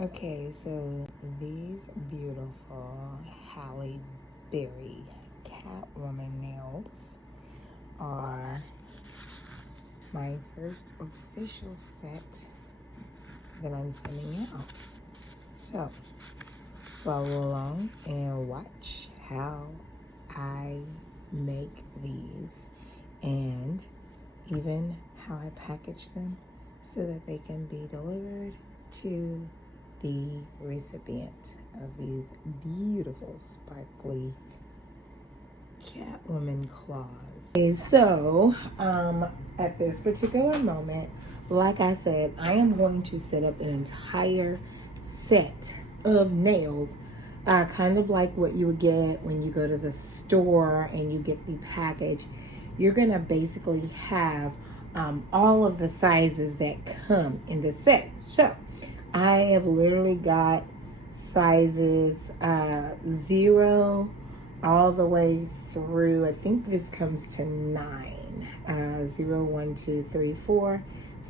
Okay, so these beautiful Halle Berry Catwoman nails are my first official set that I'm sending out. So follow along and watch how I make these and even how I package them so that they can be delivered to the recipient of these beautiful sparkly Catwoman claws. Okay, so at this particular moment, like I said, I am going to set up an entire set of nails, kind of like what you would get when you go to the store and you get the package. You're gonna basically have all of the sizes that come in the set. So I have literally got sizes 0 all the way through, I think this comes to 9. 0, 1, 2, 3, 4,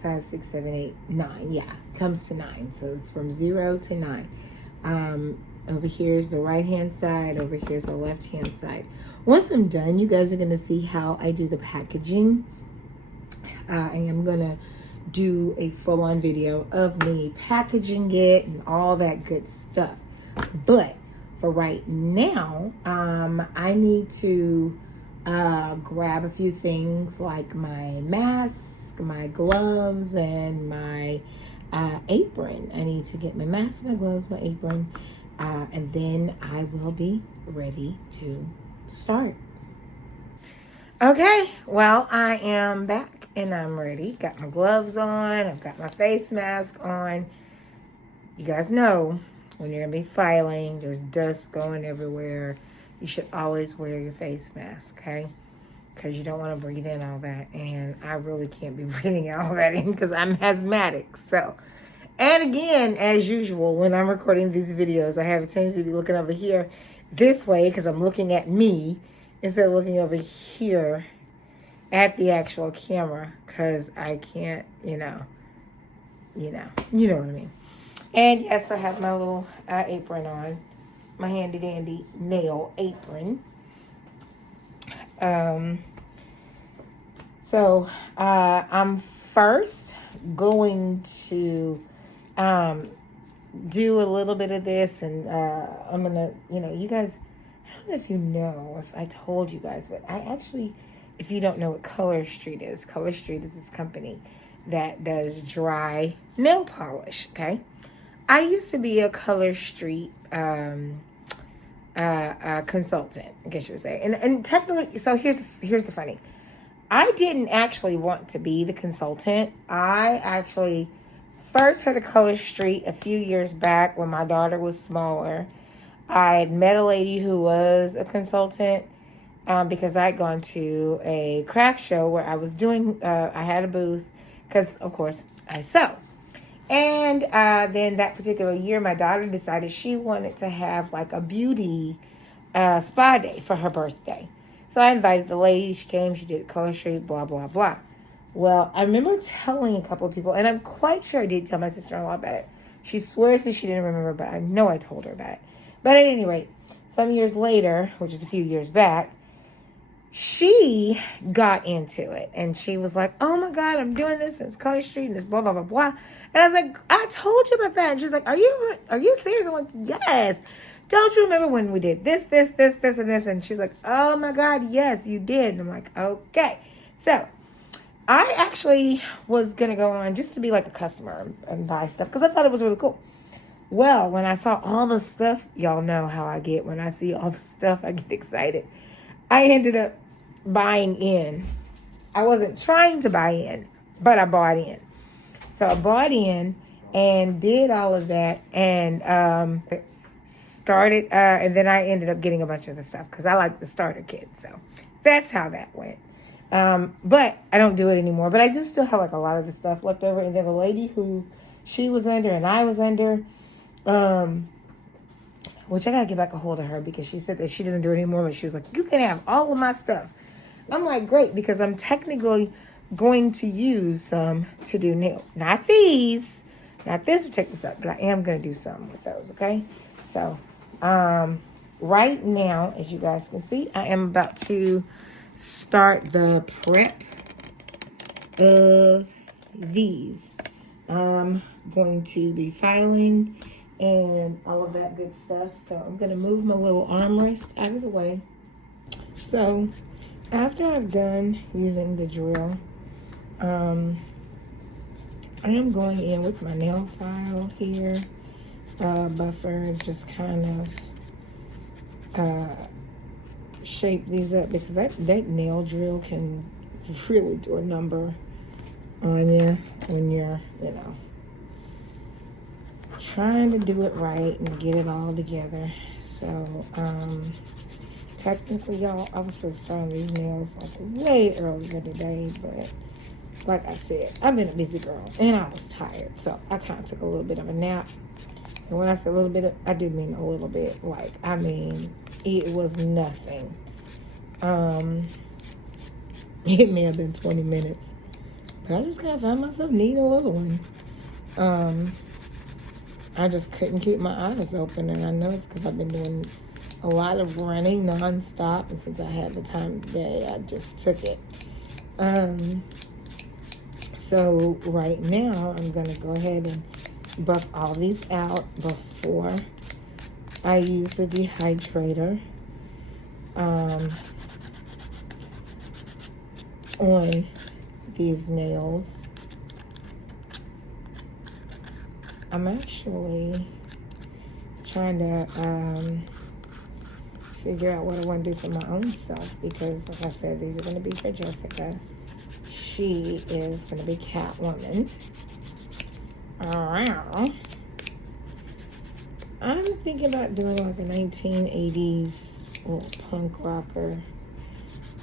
5, 6, 7, 8, 9. Yeah, comes to 9. So it's from 0 to 9. Over here is the right hand side, over here is the left hand side. Once I'm done, you guys are going to see how I do the packaging. And I'm going to do a full-on video of me packaging it and all that good stuff. But for right now, I need to grab a few things like my mask, my gloves, and my apron. I need to get my mask, my gloves, my apron, and then I will be ready to start. Okay, well, I am back and I'm ready. Got my gloves on, I've got my face mask on. You guys know when you're gonna be filing, there's dust going everywhere. You should always wear your face mask, okay? Because you don't want to breathe in all that. And I really can't be breathing all that in because I'm asthmatic. So, and again, as usual, when I'm recording these videos, I have a tendency to be looking over here this way because I'm looking at me instead of looking over here at the actual camera because I can't, you know what I mean. And yes, I have my little apron on, my handy dandy nail apron. So I'm first going to do a little bit of this, and I'm gonna, you guys, I don't know if you know, if I told you guys, but I actually, if you don't know what Color Street is this company that does dry nail polish, okay? I used to be a Color Street consultant, I guess you would say. And technically, so here's the funny. I didn't actually want to be the consultant. I actually first heard of Color Street a few years back when my daughter was smaller. I had met a lady who was a consultant because I had gone to a craft show where I was doing, I had a booth because, of course, I sew. And then that particular year, my daughter decided she wanted to have like a beauty spa day for her birthday. So I invited the lady. She came. She did Color Street, blah, blah, blah. Well, I remember telling a couple of people, and I'm quite sure I did tell my sister-in-law about it. She swears that she didn't remember, but I know I told her about it. But at any rate, some years later, which is a few years back, she got into it. And she was like, oh, my God, I'm doing this. And it's Color Street and it's blah, blah, blah, blah. And I was like, I told you about that. And she's like, are you serious? I'm like, yes. Don't you remember when we did this, and this? And she's like, oh my God, yes, you did. And I'm like, okay. So I actually was going to go on just to be like a customer and buy stuff because I thought it was really cool. Well, when I saw all the stuff, y'all know how I get. When I see all the stuff, I get excited. I ended up buying in. I wasn't trying to buy in, but I bought in. So I bought in and did all of that and started, and then I ended up getting a bunch of the stuff because I like the starter kit. So that's how that went. But I don't do it anymore. But I do still have like a lot of the stuff left over. And then the lady who she was under and I was under, which I got to get back a hold of her because she said that she doesn't do it anymore. But she was like, you can have all of my stuff. I'm like, great, because I'm technically going to use some to do nails. Not these, Not this particular stuff, but I am going to do something with those, okay? So, right now, as you guys can see, I am about to start the prep of these. I'm going to be filing and all of that good stuff. So I'm going to move my little armrest out of the way. So after I've done using the drill, I am going in with my nail file here, buffer, just kind of shape these up, because that nail drill can really do a number on you when you're, trying to do it right and get it all together. So, technically, y'all, I was supposed to start on these nails like way earlier today, but like I said, I've been a busy girl and I was tired, so I kind of took a little bit of a nap. And when I say a little bit, I do mean a little bit. Like, I mean, it was nothing. It may have been 20 minutes, but I just kind of found myself needing a little one. I just couldn't keep my eyes open, and I know it's because I've been doing a lot of running nonstop, and since I had the time today, I just took it. So right now, I'm going to go ahead and buff all these out before I use the dehydrator on these nails. I'm actually trying to figure out what I want to do for my own self, because like I said, these are going to be for Jessica. She is going to be Catwoman. I'm thinking about doing like a 1980s little punk rocker.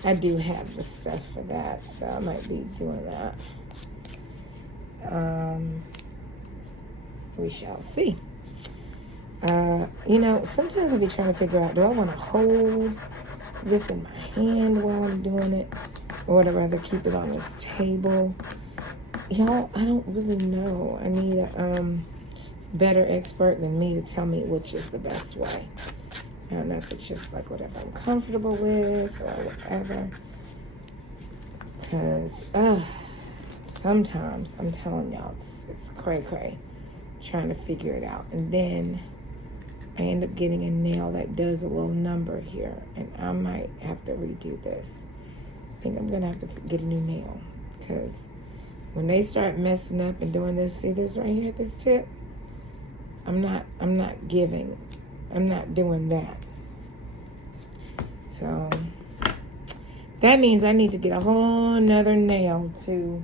I do have the stuff for that, so I might be doing that. We shall see. Sometimes I'll be trying to figure out, do I want to hold this in my hand while I'm doing it, or would I rather keep it on this table? Y'all, I don't really know. I need a better expert than me to tell me which is the best way. I don't know if it's just like whatever I'm comfortable with or whatever. Because sometimes, I'm telling y'all, it's cray-cray trying to figure it out. And then I end up getting a nail that does a little number here. And I might have to redo this. I think I'm going to have to get a new nail. Because when they start messing up and doing this, see this right here at this tip? I'm not doing that. So that means I need to get a whole nother nail to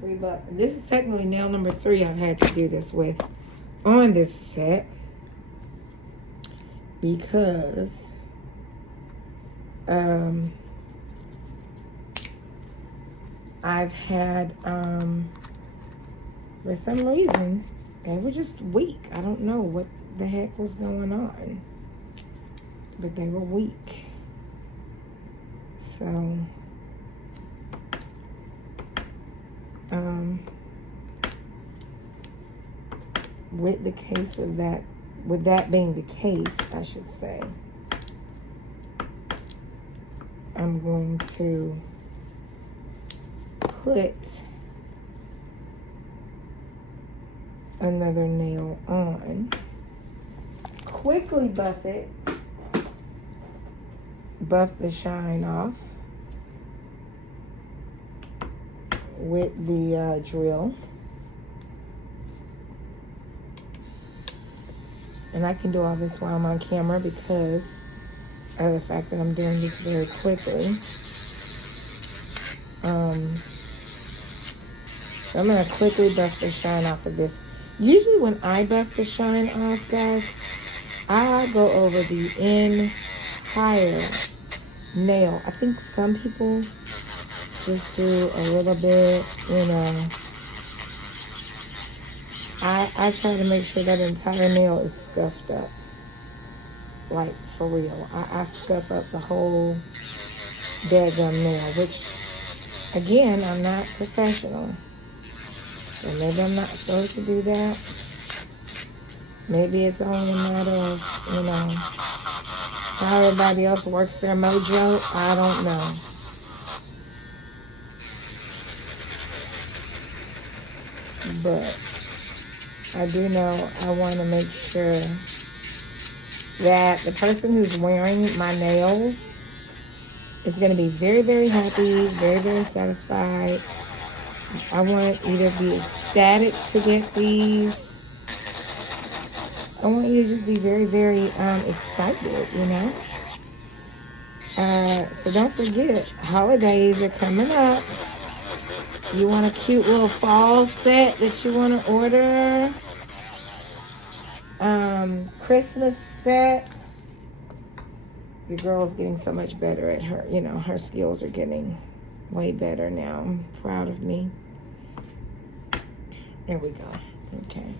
rebut. This is technically nail number 3 I've had to do this with on this set, because I've had for some reason they were just weak. I don't know what the heck was going on, but they were weak. So with that being the case, I should say, I'm going to put another nail on, quickly buff it, buff the shine off with the drill. And I can do all this while I'm on camera because of the fact that I'm doing this very quickly. So I'm going to quickly buff the shine off of this. Usually when I buff the shine off, guys, I go over the entire nail. I think some people just do a little bit, I try to make sure that entire nail is scuffed up. Like, for real. I scuff up the whole daggum nail, which, again, I'm not professional. So maybe I'm not supposed to do that. Maybe it's only a matter of, how everybody else works their mojo. I don't know. But I do know I want to make sure that the person who's wearing my nails is going to be very, very happy, very, very satisfied. I want you to be ecstatic to get these. I want you to just be very, very excited, So don't forget, holidays are coming up. You want a cute little fall set that you want to order. Christmas set. Your girl's getting so much better at her, her skills are getting way better now. I'm proud of me. There we go. Okay.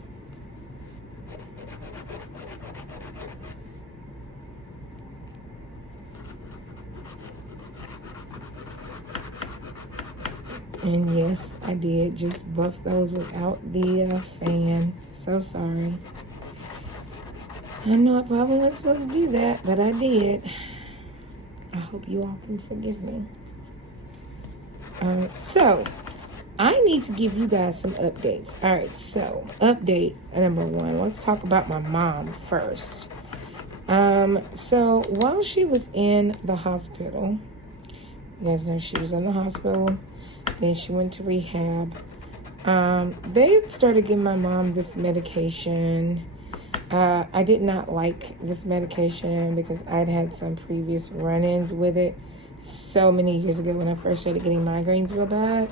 And yes, I did just buff those without the fan. So sorry. I know I probably wasn't supposed to do that, but I did. I hope you all can forgive me. Alright, so I need to give you guys some updates. Alright, so update number 1. Let's talk about my mom first. So while she was in the hospital, you guys know she was in the hospital, then she went to rehab. They started giving my mom this medication. I did not like this medication because I'd had some previous run-ins with it so many years ago when I first started getting migraines real bad.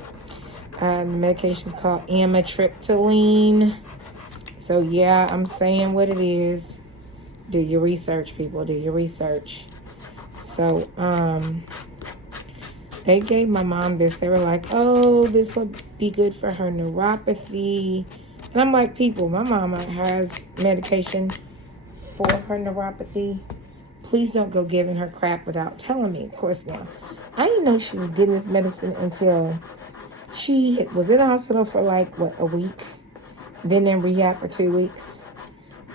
The medication is called amitriptyline. So yeah, I'm saying what it is. Do your research, people. Do your research. So, they gave my mom this. They were like, oh, this will be good for her neuropathy. And I'm like, people, my mama has medication for her neuropathy. Please don't go giving her crap without telling me. Of course, now, I didn't know she was getting this medicine until she was in the hospital for a week. Then in rehab for 2 weeks.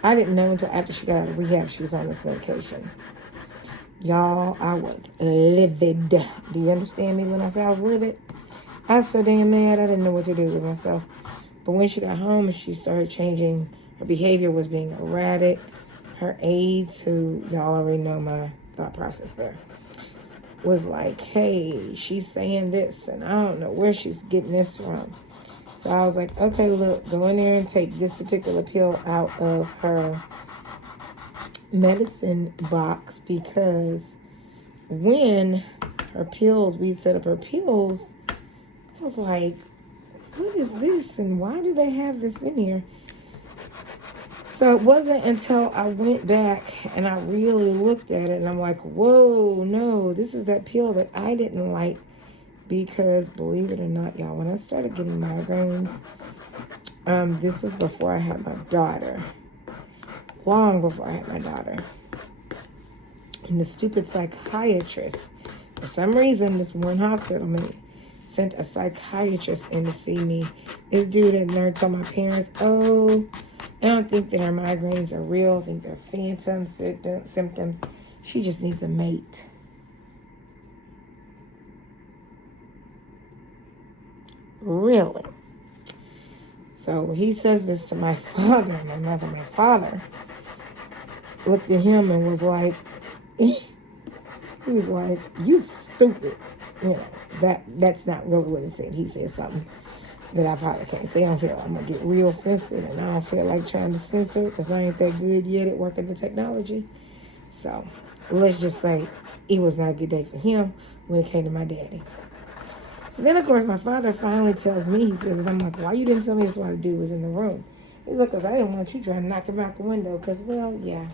I didn't know until after she got out of rehab she was on this medication. Y'all, I was livid. Do you understand me when I say I was livid? I was so damn mad I didn't know what to do with myself. But when she got home and she started changing, her behavior was being erratic. Her aides, who y'all already know my thought process there, was like, hey, she's saying this and I don't know where she's getting this from. So I was like, okay, look, go in there and take this particular pill out of her medicine box, because when her pills, we set up her pills, I was like, what is this and why do they have this in here? So it wasn't until I went back and I really looked at it and I'm like, whoa, no, this is that pill that I didn't like. Because believe it or not, y'all, when I started getting migraines, this was before I had my daughter. Long before I had my daughter. And the stupid psychiatrist, for some reason, this one hospital sent a psychiatrist in to see me. This dude had learned told my parents, oh, I don't think that her migraines are real. I think they're phantom symptoms. She just needs a mate. Really? So he says this to my father and my mother. My father looked at him and was like, he was like, you stupid. That's not really what he said. He said something that I probably can't say. I'm going to get real sensitive, and I don't feel like trying to censor it because I ain't that good yet at working the technology. So let's just say it was not a good day for him when it came to my daddy. So then, of course, my father finally tells me, he says, and I'm like, why you didn't tell me this while the dude was in the room? He's like, because I didn't want you trying to knock him out the window. Because, well, yeah,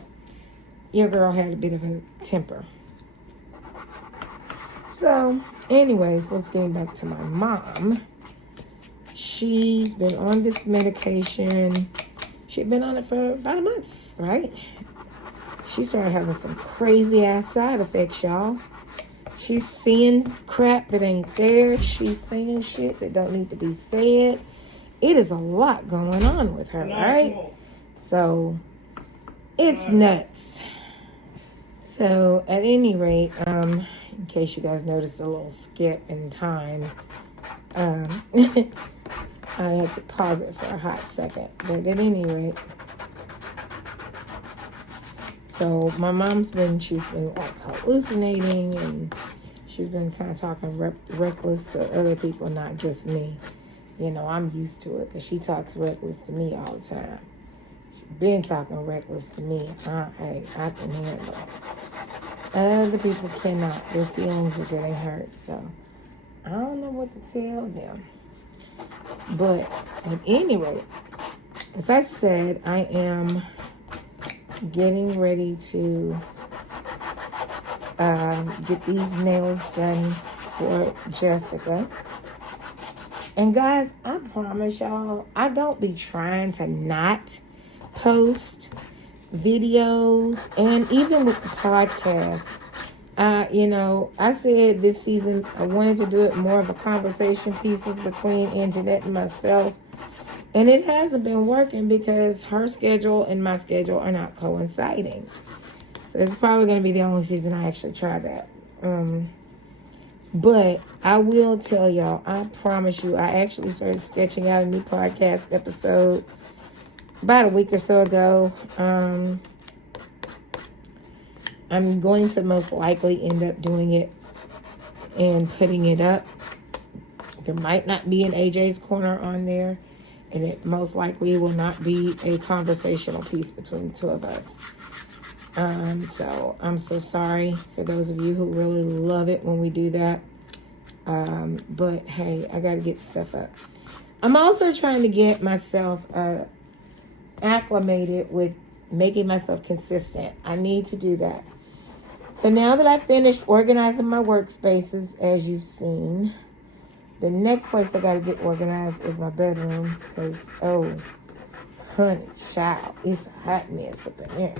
your girl had a bit of a temper. So, anyways, let's get back to my mom. She's been on this medication. She'd been on it for about a month, right? She started having some crazy-ass side effects, y'all. She's seeing crap that ain't there. She's saying shit that don't need to be said. it is a lot going on with her, right? So it's nuts. So at any rate, in case you guys noticed a little skip in time, I had to pause it for a hot second. But at any rate, so my she's been like hallucinating, and she's been kind of talking reckless to other people, not just me. You know, I'm used to it because she talks reckless to me all the time. She's been talking reckless to me. I can handle it. Other people cannot. Their feelings are getting hurt. So I don't know what to tell them. But at any rate, as I said, I am getting ready to get these nails done for Jessica. And guys, I promise y'all, I don't be trying to not post videos. And even with the podcast, you know, I said this season I wanted to do it more of a conversation pieces between Anjanette and myself. And it hasn't been working because her schedule and my schedule are not coinciding. So it's probably going to be the only season I actually try that. But I will tell y'all, I promise you, I actually started sketching out a new podcast episode about a week or so ago. I'm going to most likely end up doing it and putting it up. There might not be an AJ's Corner on there, and it most likely will not be a conversational piece between the two of us. So I'm so sorry for those of you who really love it when we do that. But hey, I got to get stuff up. I'm also trying to get myself acclimated with making myself consistent. I need to do that. So now that I've finished organizing my workspaces, as you've seen, the next place I got to get organized is my bedroom. Because, oh, honey, child, it's a hot mess up in there.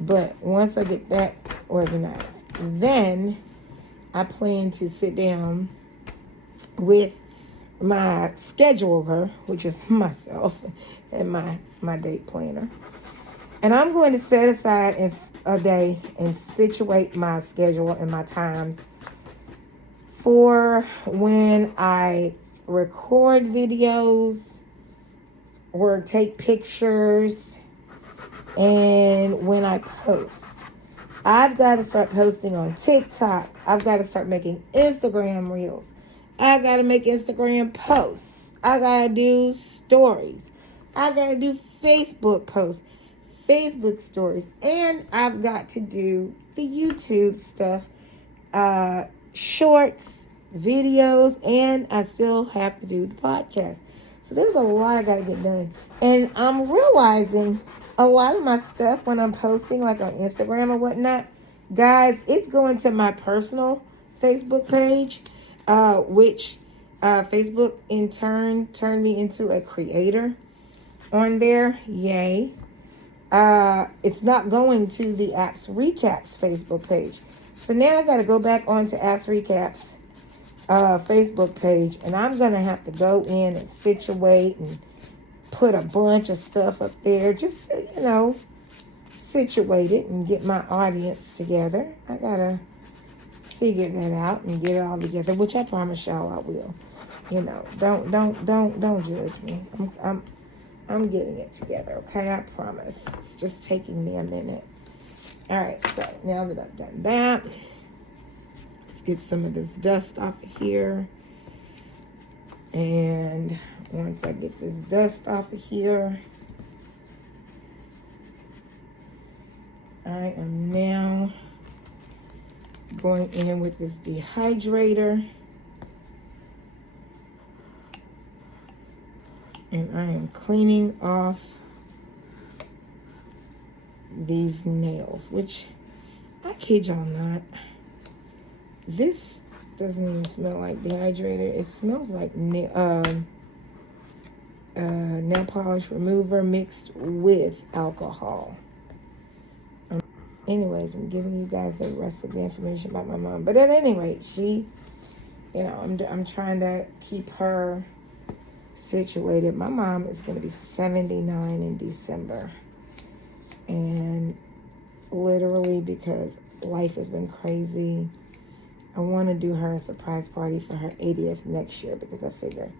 But once I get that organized, then I plan to sit down with my scheduler, which is myself, and my date planner. And I'm going to set aside a day and situate my schedule and my times for when I record videos or take pictures and when I post. I've got to start posting on TikTok. I've got to start making Instagram reels. I got to make Instagram posts. I got to do stories. I got to do Facebook posts, Facebook stories. And I've got to do the YouTube stuff, shorts, videos, and I still have to do the podcast. So there's a lot I got to get done. And I'm realizing a lot of my stuff when I'm posting, like on Instagram or whatnot, guys, it's going to my personal Facebook page, which Facebook in turn turned me into a creator on there. Yay. It's not going to the Apps Recaps Facebook page. So now I got to go back onto Apps Recaps Facebook page, and I'm going to have to go in and situate and put a bunch of stuff up there just to, you know, situate it and get my audience together. I got to figure that out and get it all together, which I promise y'all I will. You know, don't judge me. I'm getting it together, okay? I promise. It's just taking me a minute. All right, so now that I've done that, let's get some of this dust off of here. And once I get this dust off of here, I am now going in with this dehydrator. And I am cleaning off these nails, which I kid y'all not. This doesn't even smell like dehydrator. It smells like nail polish remover mixed with alcohol. Anyways, I'm giving you guys the rest of the information about my mom. But at any rate, she, you know, I'm trying to keep her situated. My mom is going to be 79 in December. And literally, because life has been crazy, I want to do her a surprise party for her 80th next year, because I figure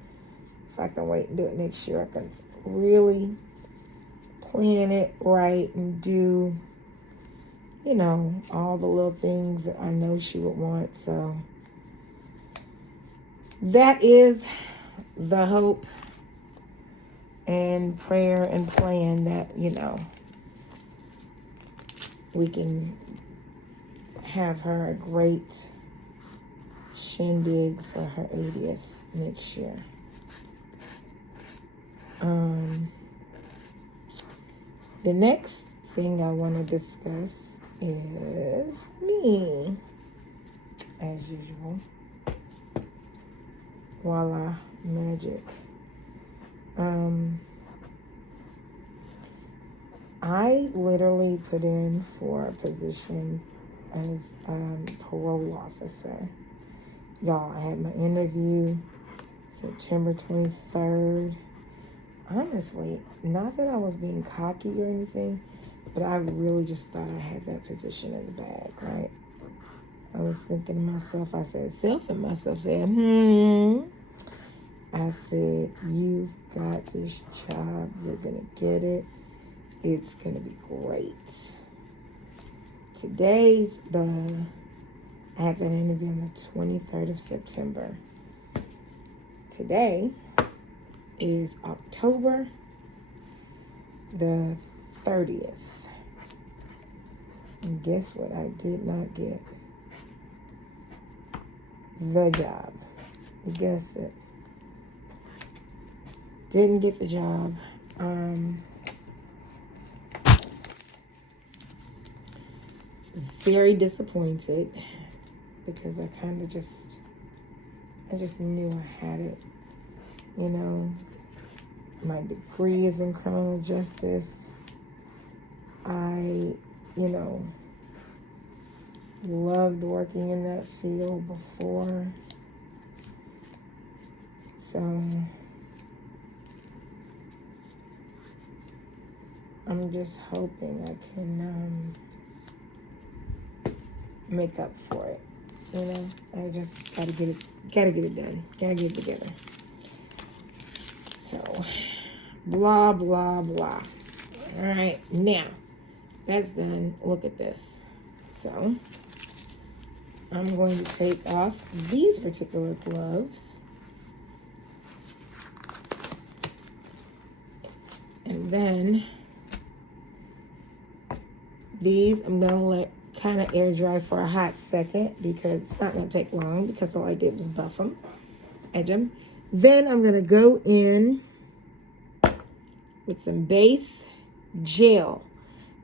if I can wait and do it next year, I can really plan it right and do, you know, all the little things that I know she would want. So that is the hope and prayer and plan, that, you know, we can have her a great shindig for her 80th next year. The next thing I want to discuss is me, as usual. Voila, magic. I literally put in for a position as parole officer. Y'all, I had my interview September 23rd. Honestly, not that I was being cocky or anything, but I really just thought I had that position in the bag, right? I was thinking to myself, I said, I said, you've got this job. You're going to get it. It's going to be great. I had that interview on the 23rd of September. Today is October the 30th. And guess what? I did not get the job. You guessed it. Didn't get the job. Very disappointed, because I just knew I had it. You know, my degree is in criminal justice. I, loved working in that field before. So I'm just hoping I can make up for it. I just gotta get it done. Gotta get it together. So, blah, blah, blah. All right, now, that's done. Look at this. So, I'm going to take off these particular gloves. And then, these I'm going to let kind of air dry for a hot second, because it's not going to take long, because all I did was buff them, edge them. Then I'm going to go in with some base gel.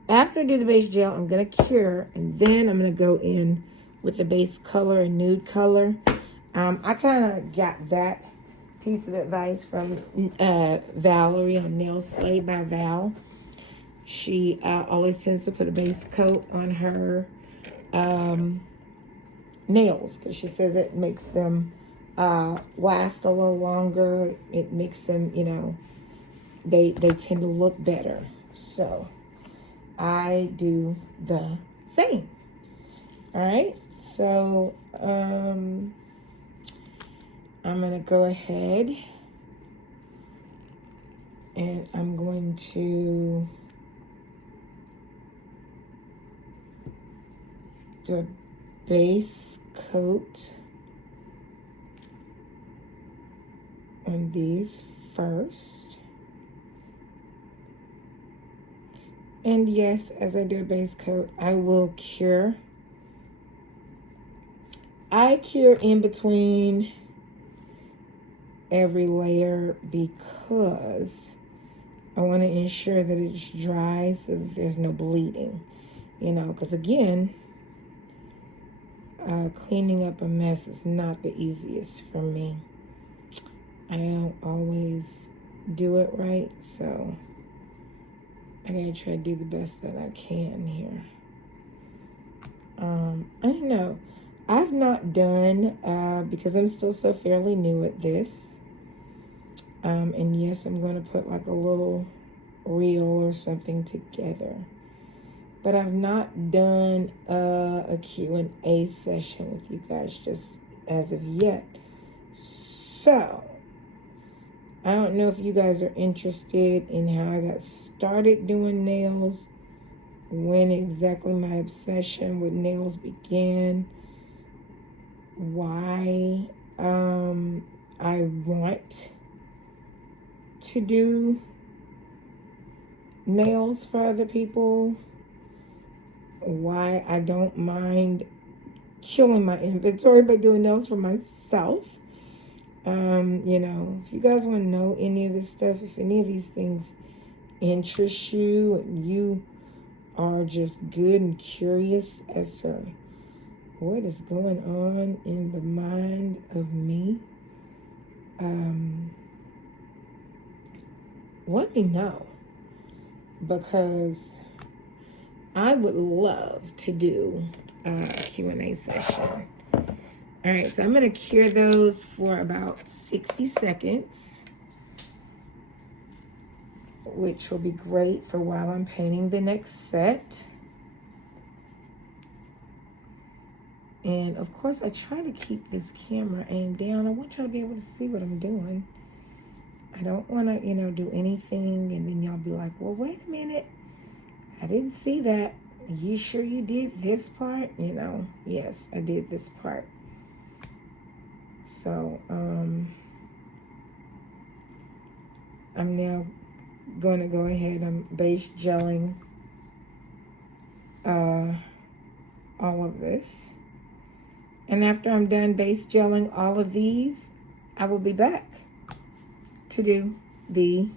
After I do the base gel, I'm going to cure, and then I'm going to go in with the base color and nude color. I kind of got that piece of advice from Valerie on Nail Slay by Val. She always tends to put a base coat on her nails, because she says it makes them last a little longer. It makes them, they tend to look better. So I do the same. All right. So I'm going to go ahead and I'm going to do a base coat on these first. And yes, as I do a base coat, I will cure. I cure in between every layer, because I want to ensure that it's dry so that there's no bleeding. Because again, cleaning up a mess is not the easiest for me. I don't always do it right, so I gotta try to do the best that I can here. I don't know. I've not done, because I'm still so fairly new at this, And yes, I'm going to put like a little reel or something together. But I've not done a Q&A session with you guys just as of yet. So, I don't know if you guys are interested in how I got started doing nails, when exactly my obsession with nails began, why I want to do nails for other people, why I don't mind killing my inventory by doing nails for myself. You know, if you guys want to know any of this stuff, if any of these things interest you and you are just good and curious as to what is going on in the mind of me, let me know, because I would love to do a Q&A session. All right, so I'm going to cure those for about 60 seconds, which will be great for while I'm painting the next set. And of course, I try to keep this camera aimed down. I want y'all to be able to see what I'm doing. I don't want to, do anything and then y'all be like, well, wait a minute. I didn't see that. You sure you did this part? Yes, I did this part. So, I'm now going to go ahead. I'm base gelling all of this. And after I'm done base gelling all of these, I will be back to do the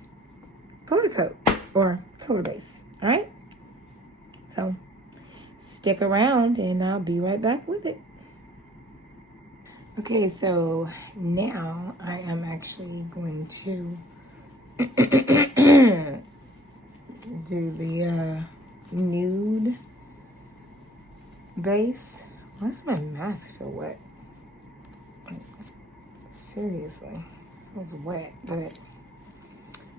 color coat or color base. All right? So stick around and I'll be right back with it. Okay, so now I am actually going to do the nude base. Why does my mask feel wet? Seriously, it was wet, but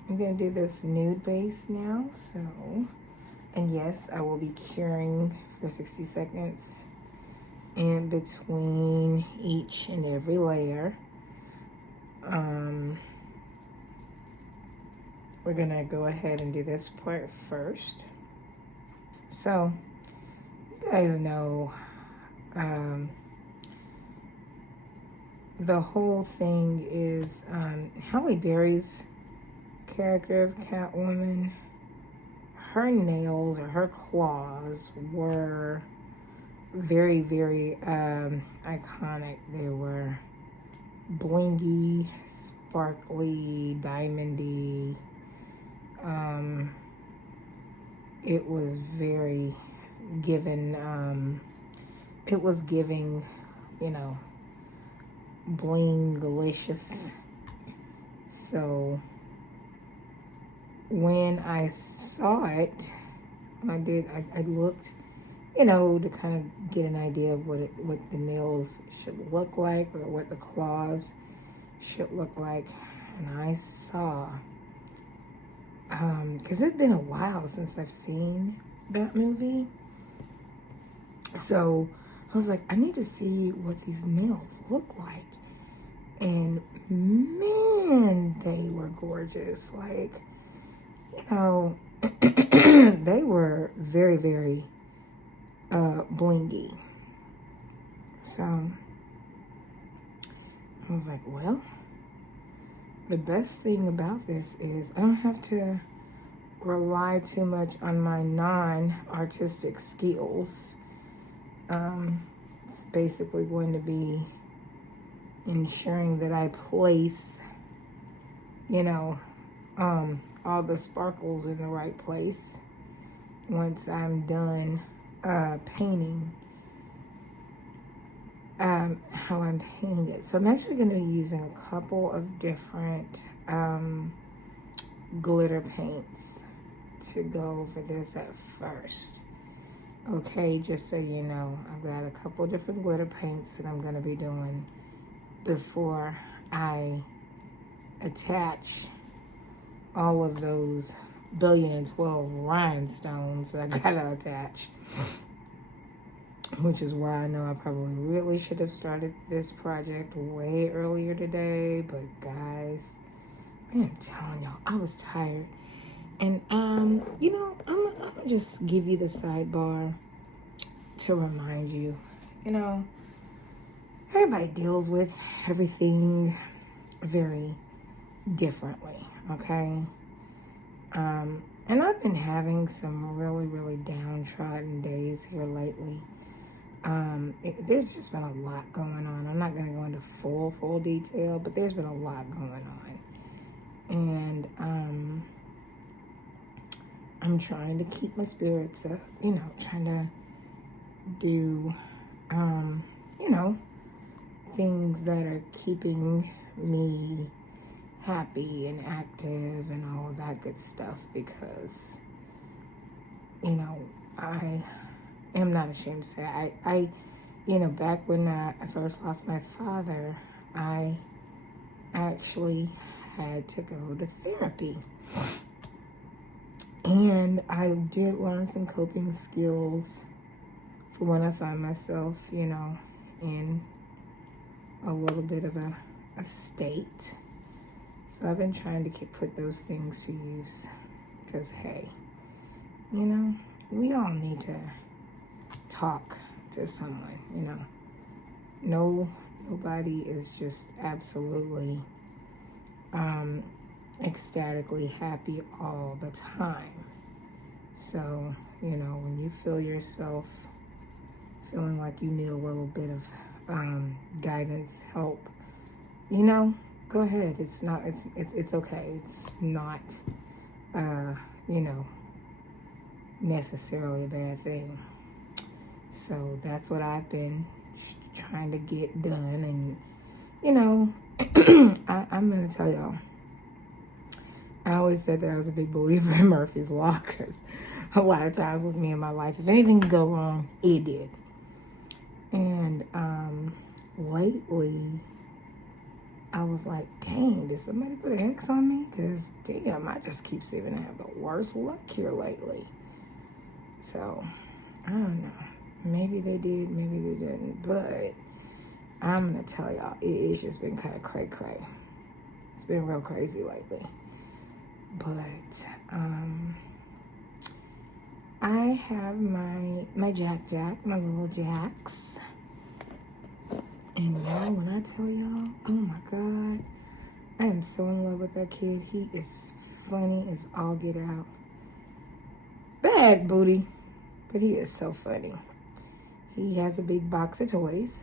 I'm gonna do this nude base now. So, and yes, I will be curing for 60 seconds in between each and every layer. We're gonna go ahead and do this part first. So, you guys know, the whole thing is Halle Berry's character of Catwoman. Her nails or her claws were very, very iconic. They were blingy, sparkly, diamondy. It was very given. It was giving, bling delicious. So when I saw it, I looked, to kind of get an idea of what the nails should look like or what the claws should look like. And I saw, because it's been a while since I've seen that movie. So I was like, I need to see what these nails look like. And man, they were gorgeous. Like, they were very, very blingy. So I was like, well, the best thing about this is I don't have to rely too much on my non-artistic skills. It's basically going to be ensuring that I place, all the sparkles in the right place once I'm done painting how I'm painting it. So I'm actually going to be using a couple of different glitter paints to go over this at first. Okay, just so you know, I've got a couple different glitter paints that I'm going to be doing before I attach all of those 1,000,000,012 rhinestones that I gotta attach. Which is why I know I probably really should have started this project way earlier today. But guys, man, I'm telling y'all, I was tired. And, you know, I'm gonna just give you the sidebar to remind you, you know, everybody deals with everything very differently, okay? And I've been having some really, really downtrodden days here lately. There's just been a lot going on. I'm not going to go into full detail, but there's been a lot going on. And I'm trying to keep my spirits up, you know, trying to do, you know, things that are keeping me happy and active and all of that good stuff, because, you know, I am not ashamed to say I you know, back when I first lost my father, I actually had to go to therapy. And I did learn some coping skills for when I find myself, you know, in a little bit of a state. So I've been trying to put those things to use, because, hey, you know, we all need to talk to someone, you know. Nobody is just absolutely ecstatically happy all the time. So, you know, when you feel yourself feeling like you need a little bit of guidance, help, you know, go ahead. It's okay. It's not, you know, necessarily a bad thing. So that's what I've been trying to get done. And, you know, I'm going to tell y'all, I always said that I was a big believer in Murphy's Law, because a lot of times with me in my life, if anything could go wrong, it did. And lately, I was like, dang, did somebody put an X on me? Because, damn, I just keep seeming to have the worst luck here lately. So, I don't know. Maybe they did, maybe they didn't. But I'm going to tell y'all, it's just been kind of cray-cray. It's been real crazy lately. But I have my Jack, my little Jax. And y'all, when I tell y'all, oh my God, I am so in love with that kid. He is funny as all get out. Bad booty, but he is so funny. He has a big box of toys.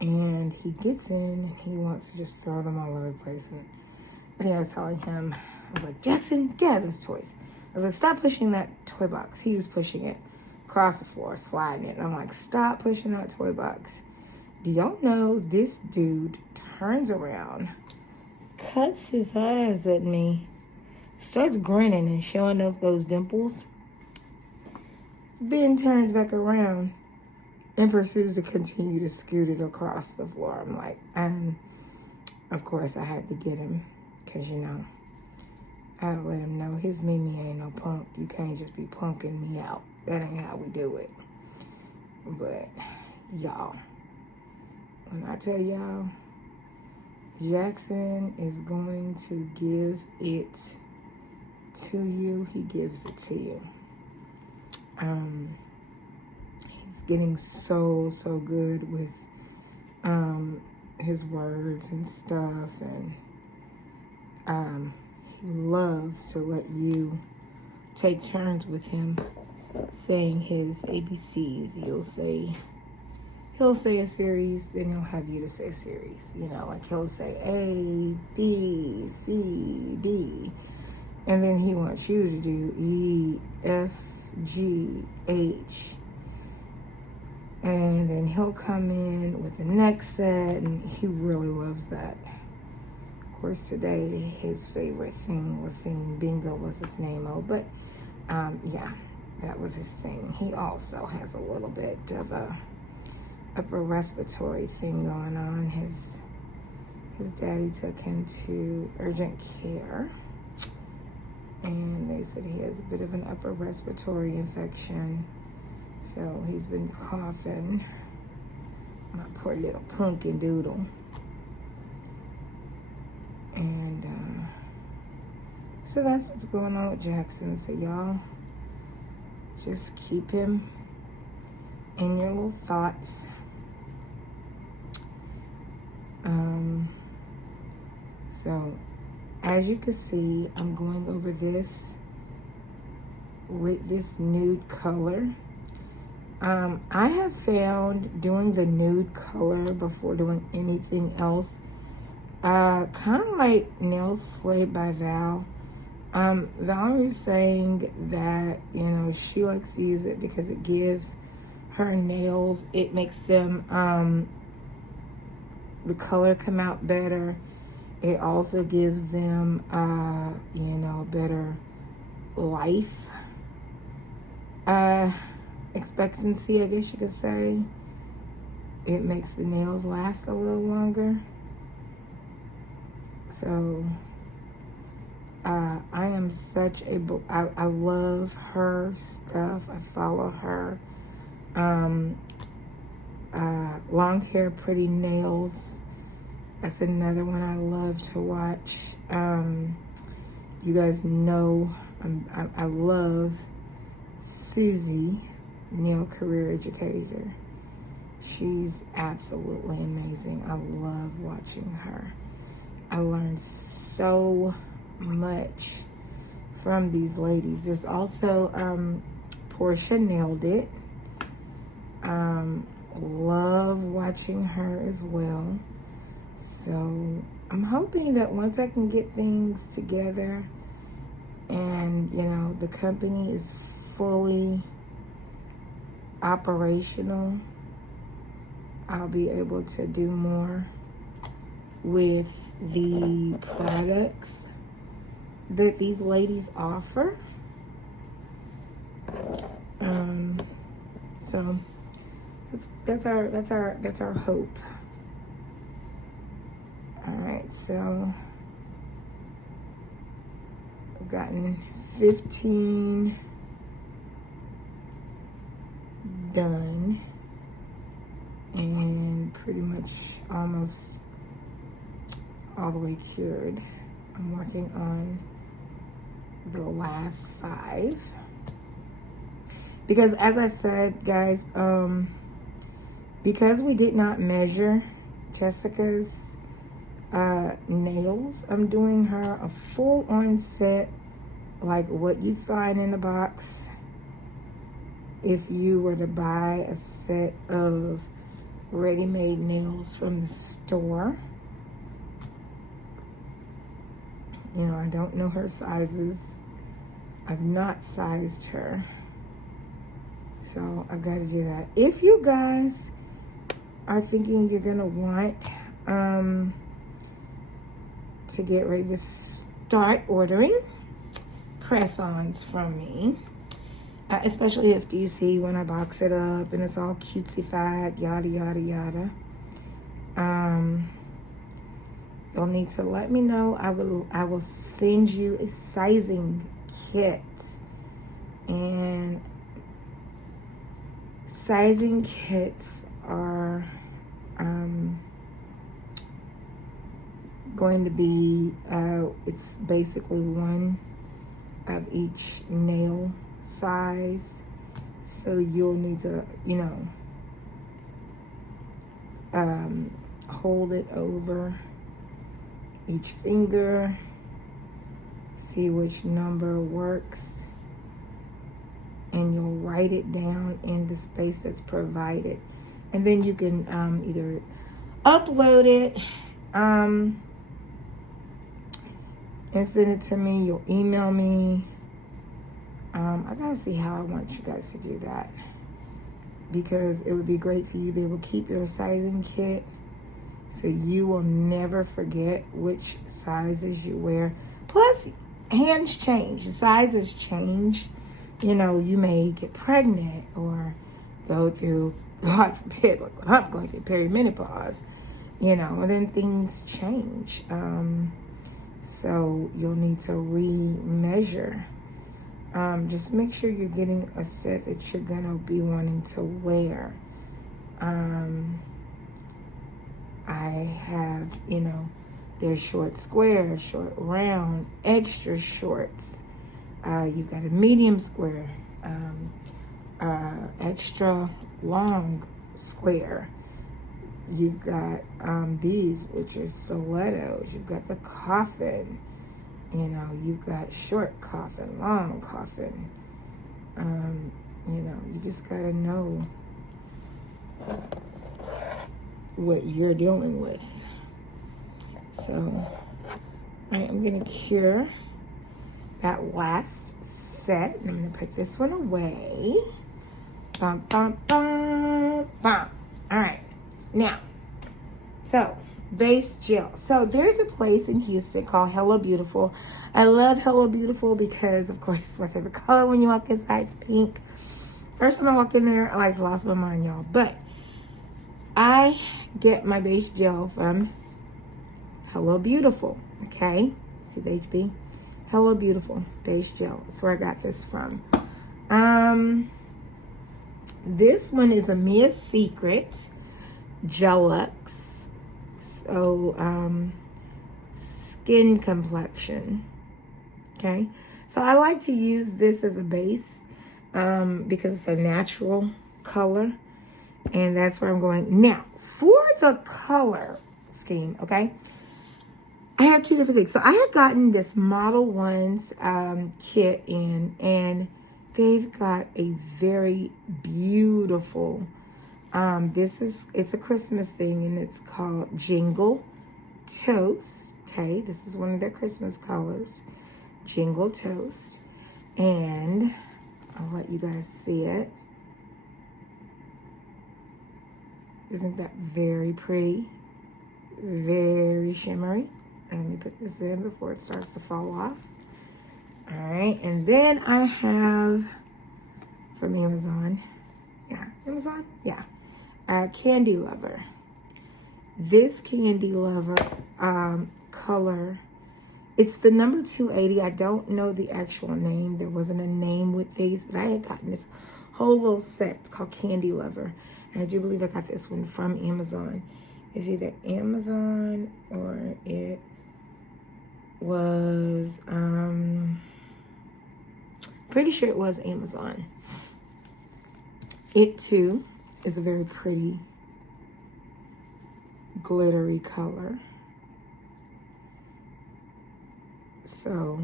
And he gets in and he wants to just throw them all over the place. And I was telling him, I was like, Jaxon, get out of those toys. I was like, stop pushing that toy box. He was pushing it across the floor, sliding it. And I'm like, stop pushing that toy box. Do y'all know this dude turns around, cuts his eyes at me, starts grinning and showing off those dimples, then turns back around and pursues to continue to scoot it across the floor. I'm like, of course I had to get him, because, you know, I had to let him know his Mimi ain't no punk. You can't just be punking me out. That ain't how we do it. But, y'all, when I tell y'all, Jaxon is going to give it to you. He gives it to you. He's getting so good with his words and stuff, and he loves to let you take turns with him saying his ABCs. He'll say a series, then he'll have you to say a series. You know, like he'll say A, B, C, D, and then he wants you to do E, F, G, H. And then he'll come in with the next set, and he really loves that. Of course, today his favorite thing was singing Bingo Was His Name-O, but yeah, that was his thing. He also has a little bit of a respiratory thing going on. his daddy took him to urgent care, and they said he has a bit of an upper respiratory infection, so he's been coughing. My poor little pumpkin doodle. And so that's what's going on with Jaxon. So y'all just keep him in your little thoughts. So as you can see, I'm going over this with this nude color. I have found doing the nude color before doing anything else, kind of like Nails Slayed by Val. Valerie's saying that, you know, she likes to use it because it gives her nails, it makes them, the color come out better. It also gives them, you know, better life expectancy, I guess you could say. It makes the nails last a little longer. So I am such a, I love her stuff. I follow her. Long Hair, Pretty Nails. That's another one I love to watch. You guys know I love Susie, Nail Career Educator. She's absolutely amazing. I love watching her. I learned so much from these ladies. There's also Portia Nailed It. Love watching her as well. So I'm hoping that once I can get things together and, you know, the company is fully operational, I'll be able to do more with the products that these ladies offer. So that's our hope. All right, so I've gotten 15 done and pretty much almost all the way cured. I'm working on the last 5 because, as I said, guys, because we did not measure Jessica's nails, I'm doing her a full-on set like what you'd find in a box if you were to buy a set of ready-made nails from the store. You know, I don't know her sizes. I've not sized her. So I've got to do that. If you guys are thinking you're going to want to get ready to start ordering press-ons from me, especially if you see when I box it up and it's all cutesy-fied, yada, yada, yada. You'll need to let me know. I will send you a sizing kit. And sizing kits are going to be, it's basically one of each nail size. So you'll need to, you know, hold it over each finger, see which number works, and you'll write it down in the space that's provided. And then you can either upload it and send it to me. You'll email me. I gotta see how I want you guys to do that, because it would be great for you to be able to keep your sizing kit so you will never forget which sizes you wear. Plus, hands change, sizes change. You know, you may get pregnant or go through, God forbid, like what I'm going through, perimenopause. you know, and then things change. So you'll need to remeasure. Just make sure you're getting a set that you're gonna be wanting to wear. I have, you know, there's short square, short round, extra shorts. You've got a medium square, extra long square. You've got these, which are stilettos. You've got the coffin. You know, you've got short coffin, long coffin. You know, you just gotta know what you're dealing with. So I am gonna cure that last set. And I'm gonna put this one away. Bum, bum, bum, bum. All right, now, so base gel. So there's a place in Houston called Hello Beautiful. I love Hello Beautiful because, of course, it's my favorite color when you walk inside. It's pink. First time I walked in there, I like lost my mind, y'all. But I get my base gel from Hello Beautiful, okay? See the HB? Hello Beautiful base gel. That's where I got this from. This one is a Mia Secret Gelux. So, skin complexion, okay? So I like to use this as a base because it's a natural color. And that's where I'm going. Now, for the color scheme, okay? I have two different things. So I had gotten this Model Ones kit in, and they've got a very beautiful, it's a Christmas thing, and it's called Jingle Toast, okay? This is one of their Christmas colors, Jingle Toast. And I'll let you guys see it. Isn't that very pretty? Very shimmery. Let me put this in before it starts to fall off. All right, and then I have from Amazon. Yeah, Amazon? Yeah. Candy Lover. This Candy Lover color, it's the number 280. I don't know the actual name. There wasn't a name with these, but I had gotten this whole little set. It's called Candy Lover. And I do believe I got this one from Amazon. It's either Amazon or it was, pretty sure it was Amazon. It too is a very pretty glittery color. So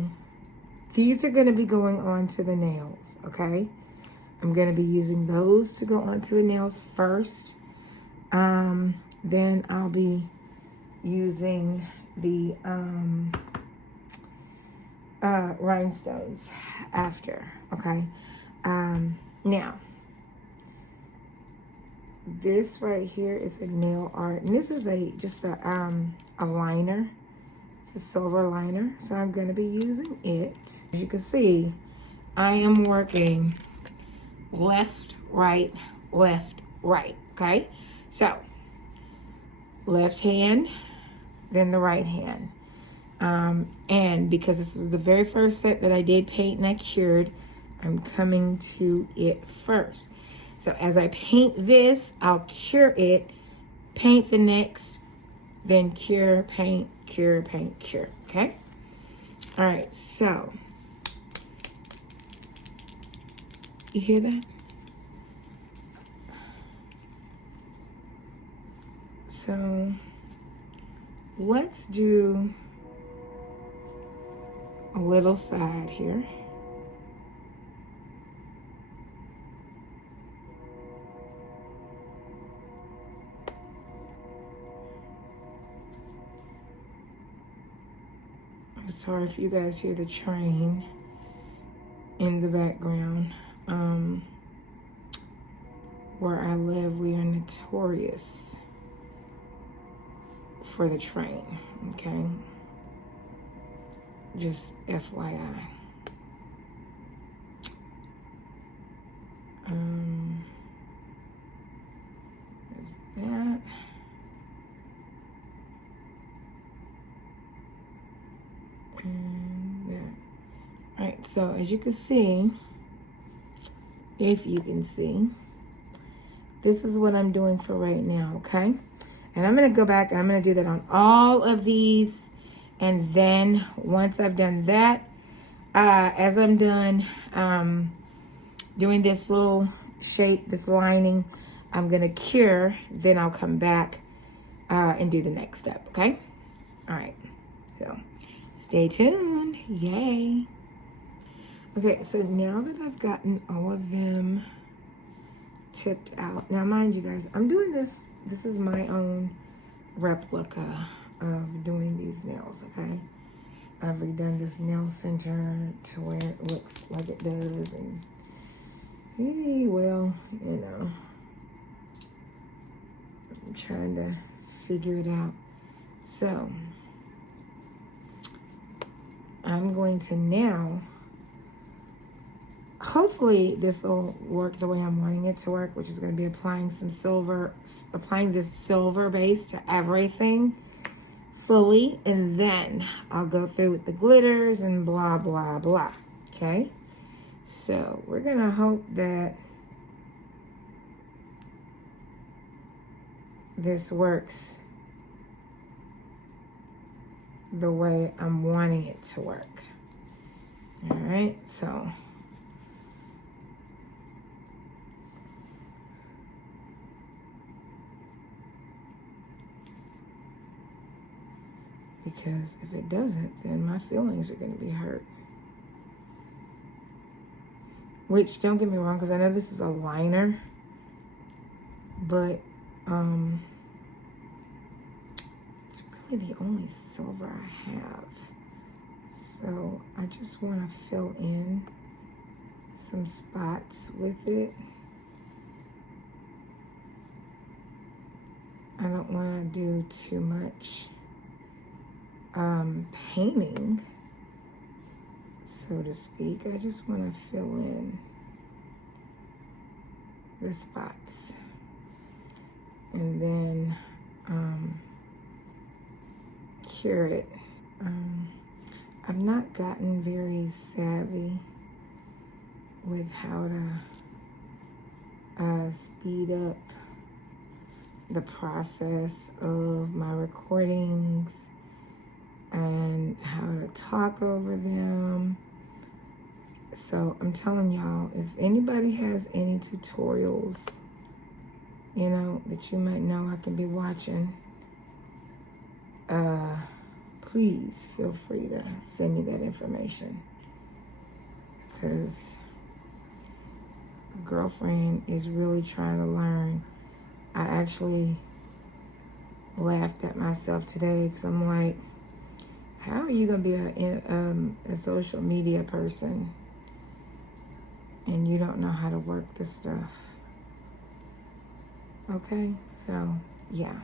these are going to be going on to the nails, okay? I'm going to be using those to go onto the nails first. Then I'll be using the rhinestones after, okay? Now, this right here is a nail art, and this is just a liner. It's a silver liner, so I'm going to be using it. As you can see, I am working left, right, okay? So, left hand, then the right hand. And because this is the very first set that I did paint and I cured, I'm coming to it first. So as I paint this, I'll cure it, paint the next, then cure, paint, cure, paint, cure, okay? All right, so, you hear that? So, let's do a little side here. I'm sorry if you guys hear the train in the background. Where I live, we are notorious for the train, okay? Just FYI. There's that. So as you can see, if you can see, this is what I'm doing for right now, okay? And I'm gonna go back and I'm gonna do that on all of these. And then once I've done that, as I'm done doing this little shape, this lining, I'm gonna cure, then I'll come back and do the next step, okay? All right, so stay tuned, yay. Okay, so now that I've gotten all of them tipped out, now mind you guys, I'm doing this is my own replica of doing these nails, okay? I've redone this nail center to where it looks like it does, and well, you know, I'm trying to figure it out. So I'm going to now, hopefully this will work the way I'm wanting it to work, which is going to be applying this silver base to everything fully, and then I'll go through with the glitters and blah, blah, blah, okay? So we're going to hope that this works the way I'm wanting it to work. All right, so because if it doesn't, then my feelings are going to be hurt. Which, don't get me wrong, because I know this is a liner, but it's really the only silver I have. So I just want to fill in some spots with it. I don't want to do too much painting, so to speak. I just want to fill in the spots, and then cure it. I've not gotten very savvy with how to speed up the process of my recordings and how to talk over them. So I'm telling y'all, if anybody has any tutorials, you know, that you might know I can be watching, please feel free to send me that information, because girlfriend is really trying to learn. I actually laughed at myself today because I'm like, how are you gonna be a social media person and you don't know how to work this stuff? Okay, so yeah.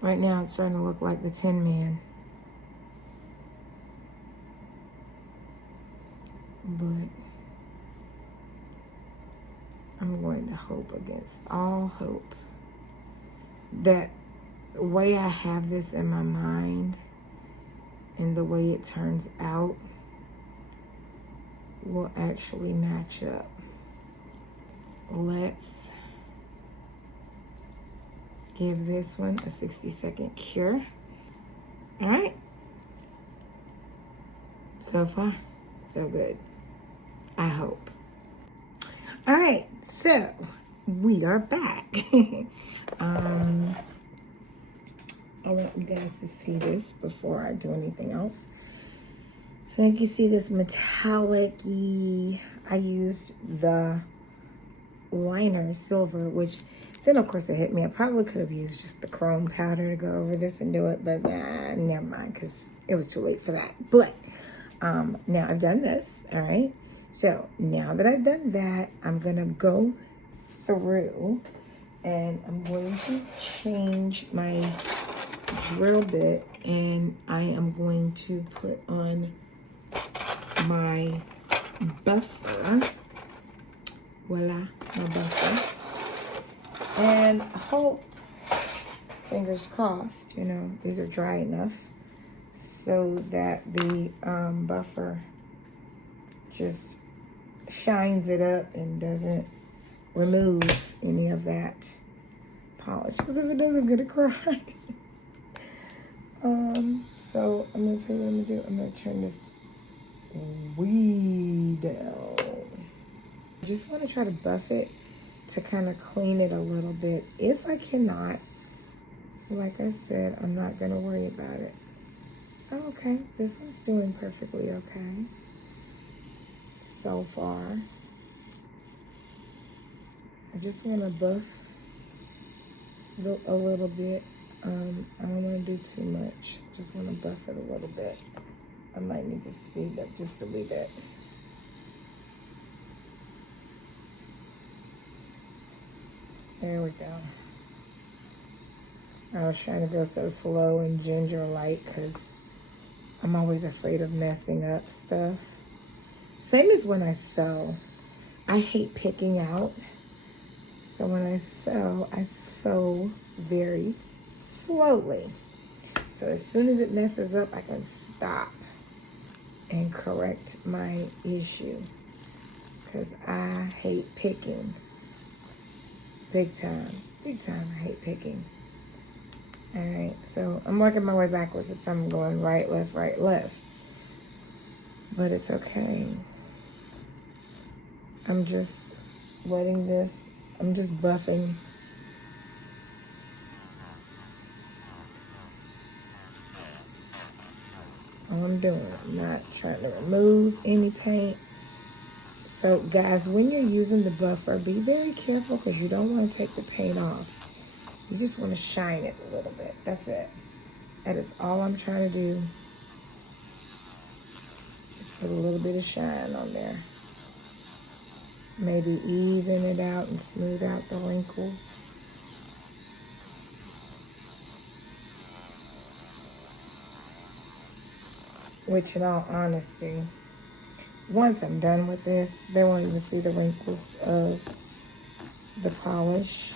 Right now it's starting to look like the Tin Man. But I'm going to hope against all hope that the way I have this in my mind and the way it turns out will actually match up. Let's give this one a 60-second cure. All right. So far, so good. I hope. All right, so we are back. I want you guys to see this before I do anything else. So you can see this metallic-y. I used the liner silver, which then of course it hit me. I probably could have used just the chrome powder to go over this and do it, but never mind, because it was too late for that. But now I've done this, all right? So now that I've done that, I'm gonna go through and I'm going to change my drill bit, and I am going to put on my buffer. Voila, my buffer. And hope, fingers crossed, you know, these are dry enough so that the buffer just shines it up and doesn't remove any of that polish. Because if it does, I'm gonna cry. So I'm gonna tell you what I'm gonna do. I'm gonna turn this way down. I just want to try to buff it to kind of clean it a little bit. If I cannot, like I said, I'm not gonna worry about it. Oh, okay, this one's doing perfectly okay so far. I just want to buff a little bit. I don't want to do too much. Just want to buff it a little bit. I might need to speed up just a wee bit. There we go. I was trying to go so slow and ginger light because I'm always afraid of messing up stuff. Same as when I sew. I hate picking out. So when I sew very slowly. So as soon as it messes up, I can stop and correct my issue. Because I hate picking. Big time. Big time I hate picking. Alright, so I'm working my way backwards. This time I'm going right, left. But it's okay. I'm just letting this, I'm just buffing. All I'm doing, I'm not trying to remove any paint. So guys, when you're using the buffer, be very careful because you don't want to take the paint off. You just want to shine it a little bit. That's it. That is all I'm trying to do. Just put a little bit of shine on there. Maybe even it out and smooth out the wrinkles. Which, in all honesty, once I'm done with this, they won't even see the wrinkles of the polish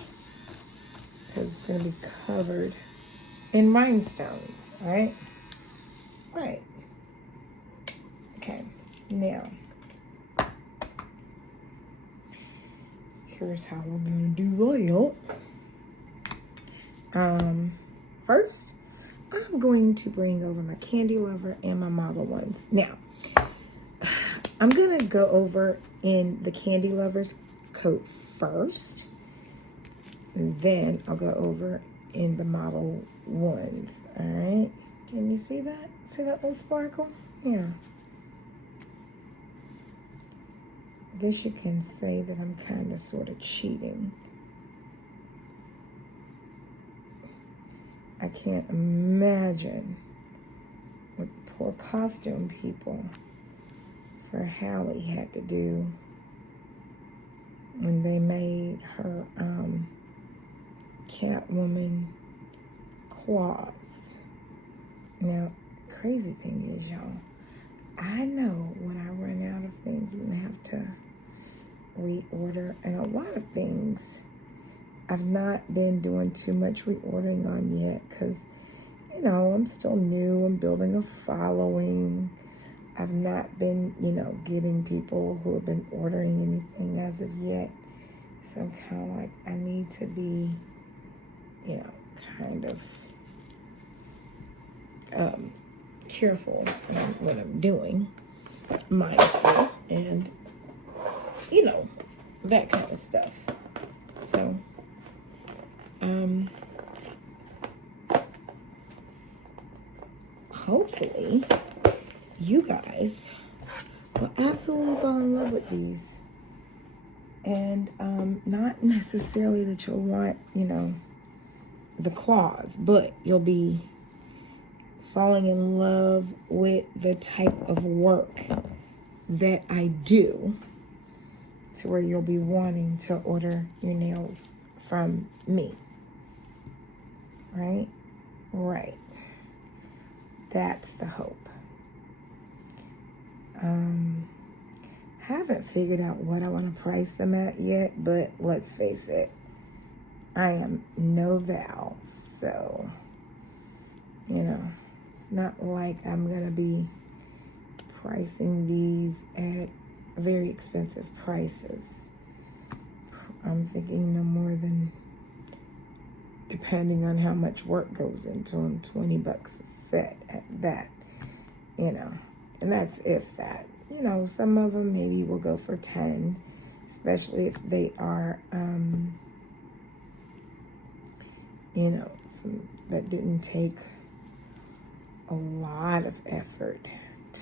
because it's going to be covered in rhinestones, right? Right. Okay, now, here's how we're going to do that. First, I'm going to bring over my Candy Lover and my Model Ones. Now, I'm going to go over in the Candy Lover's coat first. And then I'll go over in the Model Ones. All right? Can you see that? See that little sparkle? Yeah. I guess you can say that I'm kind of sort of cheating. I can't imagine what poor costume people for Hallie had to do when they made her Catwoman claws. Now, crazy thing is, y'all, I know when I run out of things, I'm gonna have to reorder, and a lot of things I've not been doing too much reordering on yet because, you know, I'm still new. I'm building a following. I've not been, you know, getting people who have been ordering anything as of yet. So I'm kind of like, I need to be, you know, kind of careful in what I'm doing, mindful, and, you know, that kind of stuff. So, hopefully you guys will absolutely fall in love with these. And not necessarily that you'll want, you know, the claws, but you'll be falling in love with the type of work that I do, to where you'll be wanting to order your nails from me. Right? Right. That's the hope. Haven't figured out what I want to price them at yet, but let's face it, I am no Val, so, you know, it's not like I'm going to be pricing these at very expensive prices. I'm thinking no more than, depending on how much work goes into them, $20 a set at that, you know. And that's if that. You know, some of them maybe will go for 10, especially if they are, you know, some that didn't take a lot of effort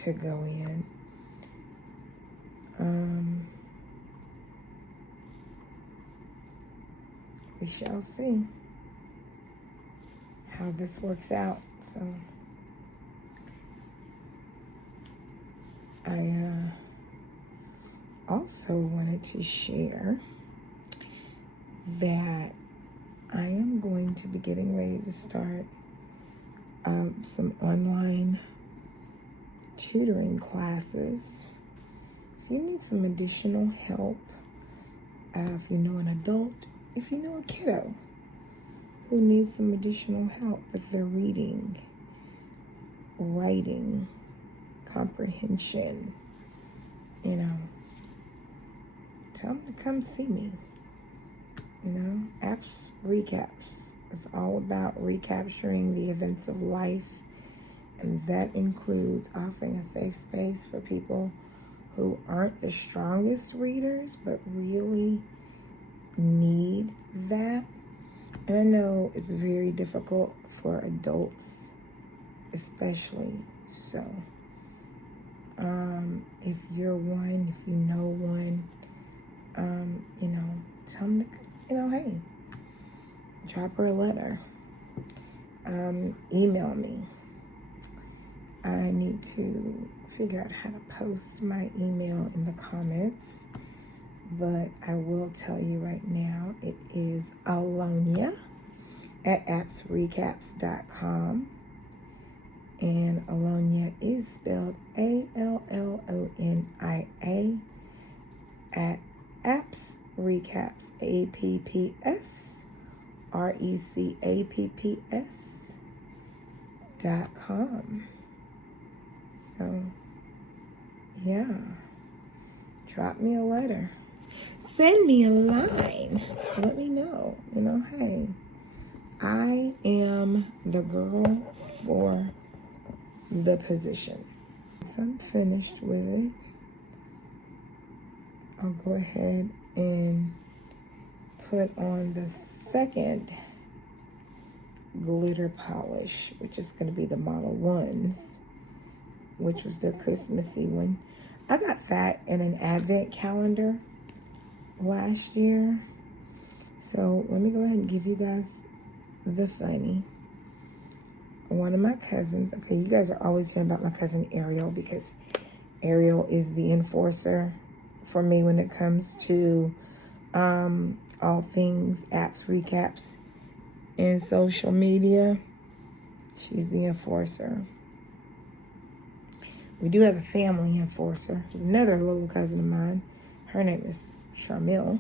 to go in. We shall see how this works out. So I also wanted to share that I am going to be getting ready to start some online tutoring classes. If you need some additional help, if you know an adult, if you know a kiddo who needs some additional help with their reading, writing, comprehension, you know, tell them to come see me. You know, Apps Recaps is all about recapturing the events of life, and that includes offering a safe space for people who aren't the strongest readers but really need that. And I know it's very difficult for adults, especially. So if you're one, if you know one, you know, tell them to, you know, hey, drop her a letter, email me. I need to figure out how to post my email in the comments, but I will tell you right now, it is Alonia at appsrecaps.com. And Alonia is spelled ALLONIA at Apps Recaps, APPSRECAPS.com. So, yeah, drop me a letter. Send me a line. Let me know, you know, hey, I am the girl for the position. Once I'm finished with it, I'll go ahead and put on the second glitter polish, which is going to be the Model 1s, which was the Christmassy one. I got that in an advent calendar last year. So let me go ahead and give you guys the funny. One of my cousins, okay, you guys are always hearing about my cousin Ariel, because Ariel is the enforcer for me when it comes to all things apps, recaps, and social media. She's the enforcer. We do have a family enforcer. There's another little cousin of mine. Her name is Charmille.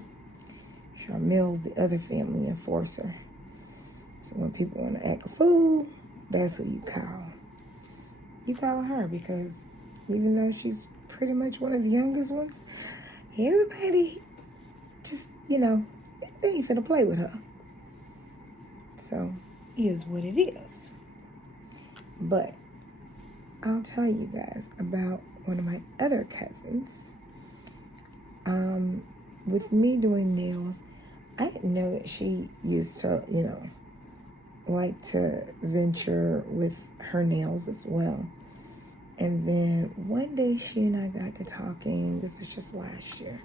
Charmille's the other family enforcer. So when people want to act a fool, that's who you call. You call her, because even though she's pretty much one of the youngest ones, everybody just, you know, they ain't finna play with her. So, it is what it is. But I'll tell you guys about one of my other cousins. With me doing nails, I didn't know that she used to, you know, like to venture with her nails as well. And then one day she and I got to talking. This was just last year.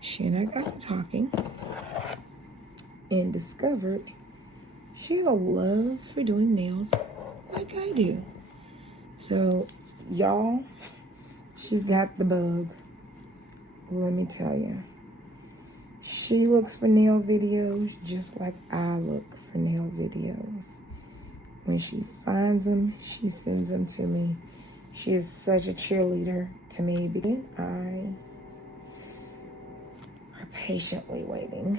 She and I got to talking and discovered she had a love for doing nails like I do. So, y'all, she's got the bug. Let me tell you. She looks for nail videos just like I look for nail videos. When she finds them, she sends them to me. She is such a cheerleader to me. And I are patiently waiting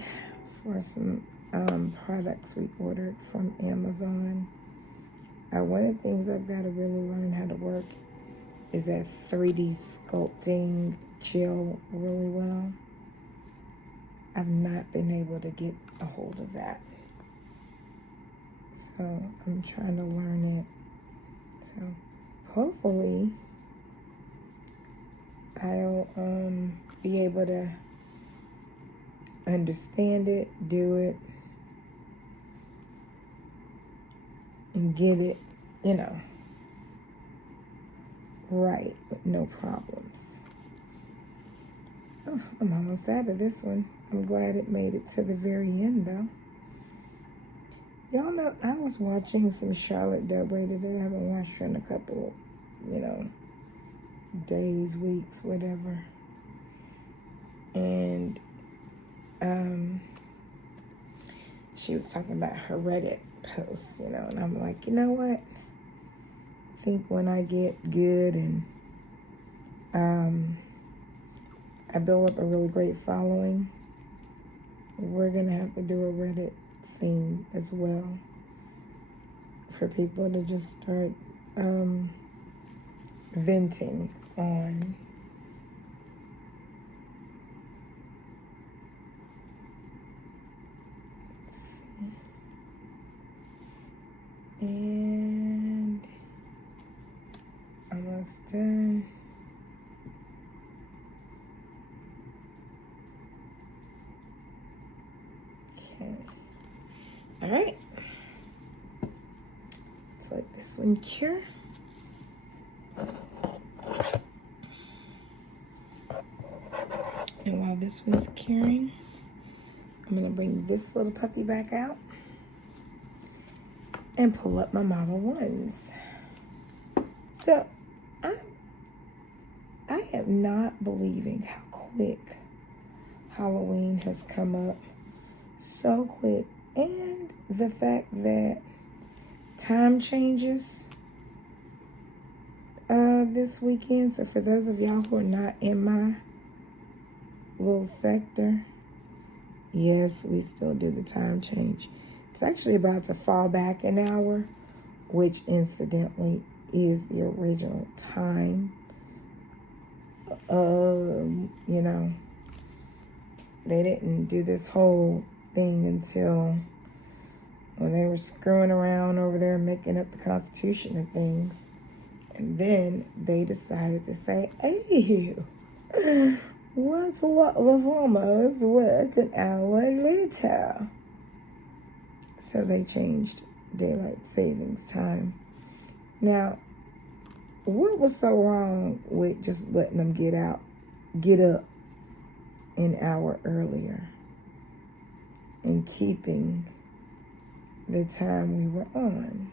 for some products we ordered from Amazon. One of the things I've got to really learn how to work is that 3D sculpting gel really well. I've not been able to get a hold of that. So I'm trying to learn it. So hopefully I'll be able to understand it, do it, and get it, you know, right with no problems. Oh, I'm almost out of this one. I'm glad it made it to the very end though. Y'all know I was watching some Charlotte Tilbury today. I haven't watched her in a couple, days, weeks, whatever. And she was talking about her Reddit post, and I'm like, you know what? I think when I get good and I build up a really great following, we're gonna have to do a Reddit thing as well for people to just start venting on. Let's see. And almost done. Okay. All right. Let's let this one cure. And while this one's curing, I'm gonna bring this little puppy back out and pull up my Model 1s. So I am not believing how quick Halloween has come up. So quick. And the fact that time changes this weekend. So for those of y'all who are not in my little sector, yes, we still do the time change. It's actually about to fall back an hour, which incidentally is the original time. They didn't do this whole thing until when they were screwing around over there making up the Constitution and things. And then they decided to say, hey, what's Lavama's work an hour later? So they changed daylight savings time. Now, what was so wrong with just letting them get up an hour earlier and keeping the time we were on?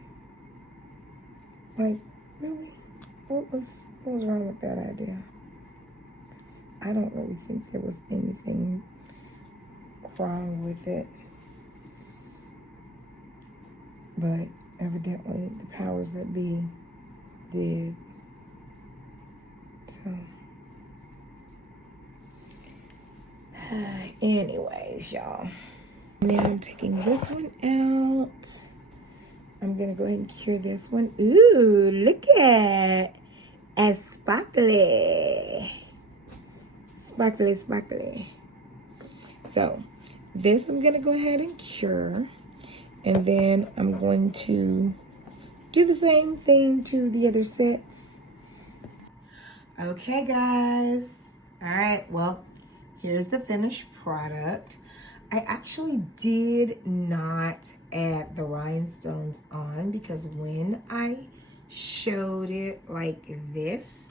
Like, really? What was wrong with that idea? 'Cause I don't really think there was anything wrong with it. But evidently the powers that be did. So anyways, y'all. Now I'm taking this one out. I'm gonna go ahead and cure this one. Ooh, look at a sparkly. Sparkly, sparkly. So this I'm gonna go ahead and cure. And then I'm going to do the same thing to the other sets. Okay, guys. All right, well, here's the finished product. I actually did not add the rhinestones on because when I showed it like this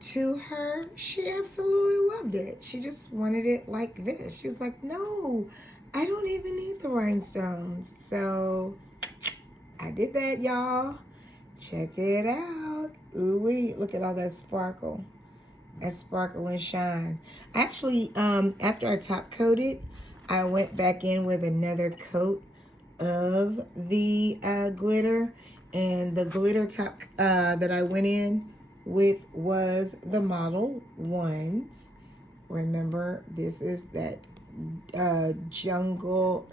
to her, she absolutely loved it. She just wanted it like this. She was like, no, I don't even need the rhinestones. So I did that, y'all. Check it out. Ooh-wee, look at all that sparkle. That sparkle and shine. Actually, after I top coated, I went back in with another coat of the glitter. And the glitter top that I went in with was the Model 1s. Remember, this is that jingle,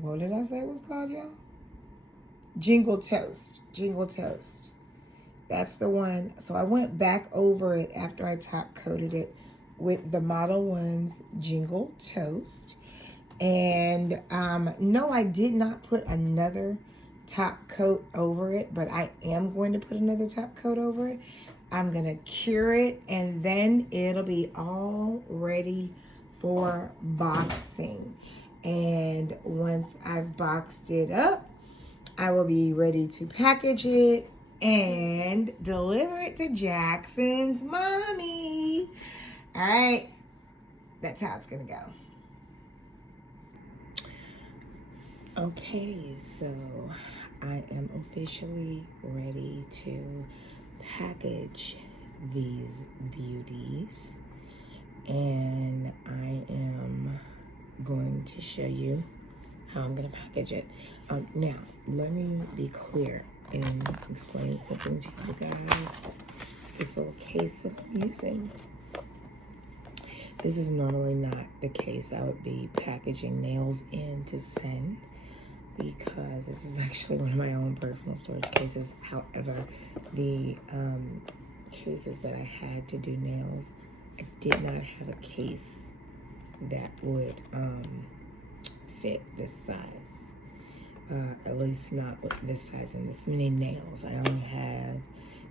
what did I say it was called, y'all? Jingle Toast. That's the one. So I went back over it after I top coated it with the Model One's Jingle Toast. And no, I did not put another top coat over it, but I am going to put another top coat over it. I'm going to cure it, and then it'll be all ready for boxing. And once I've boxed it up, I will be ready to package it and deliver it to Jaxon's mommy. All right, that's how it's going to go. Okay, so I am officially ready to package these beauties, and I am going to show you how I'm going to package it. Now, let me be clear and explain something to you guys. This little case that I'm using, this is normally not the case I would be packaging nails in to send, because this is actually one of my own personal storage cases. However, the cases that I had to do nails, I did not have a case that would fit this size. At least not with this size and this many nails. I only had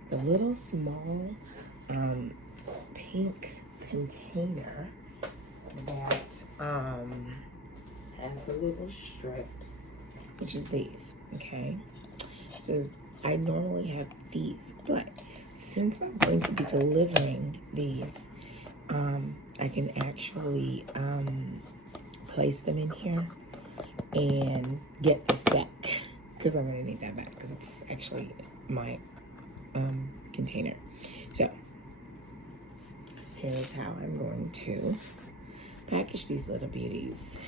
the little small pink container that has the little strips, which is these, okay? So I normally have these, but since I'm going to be delivering these, I can actually place them in here and get this back, because I'm gonna need that back, because it's actually my container. So here's how I'm going to package these little beauties.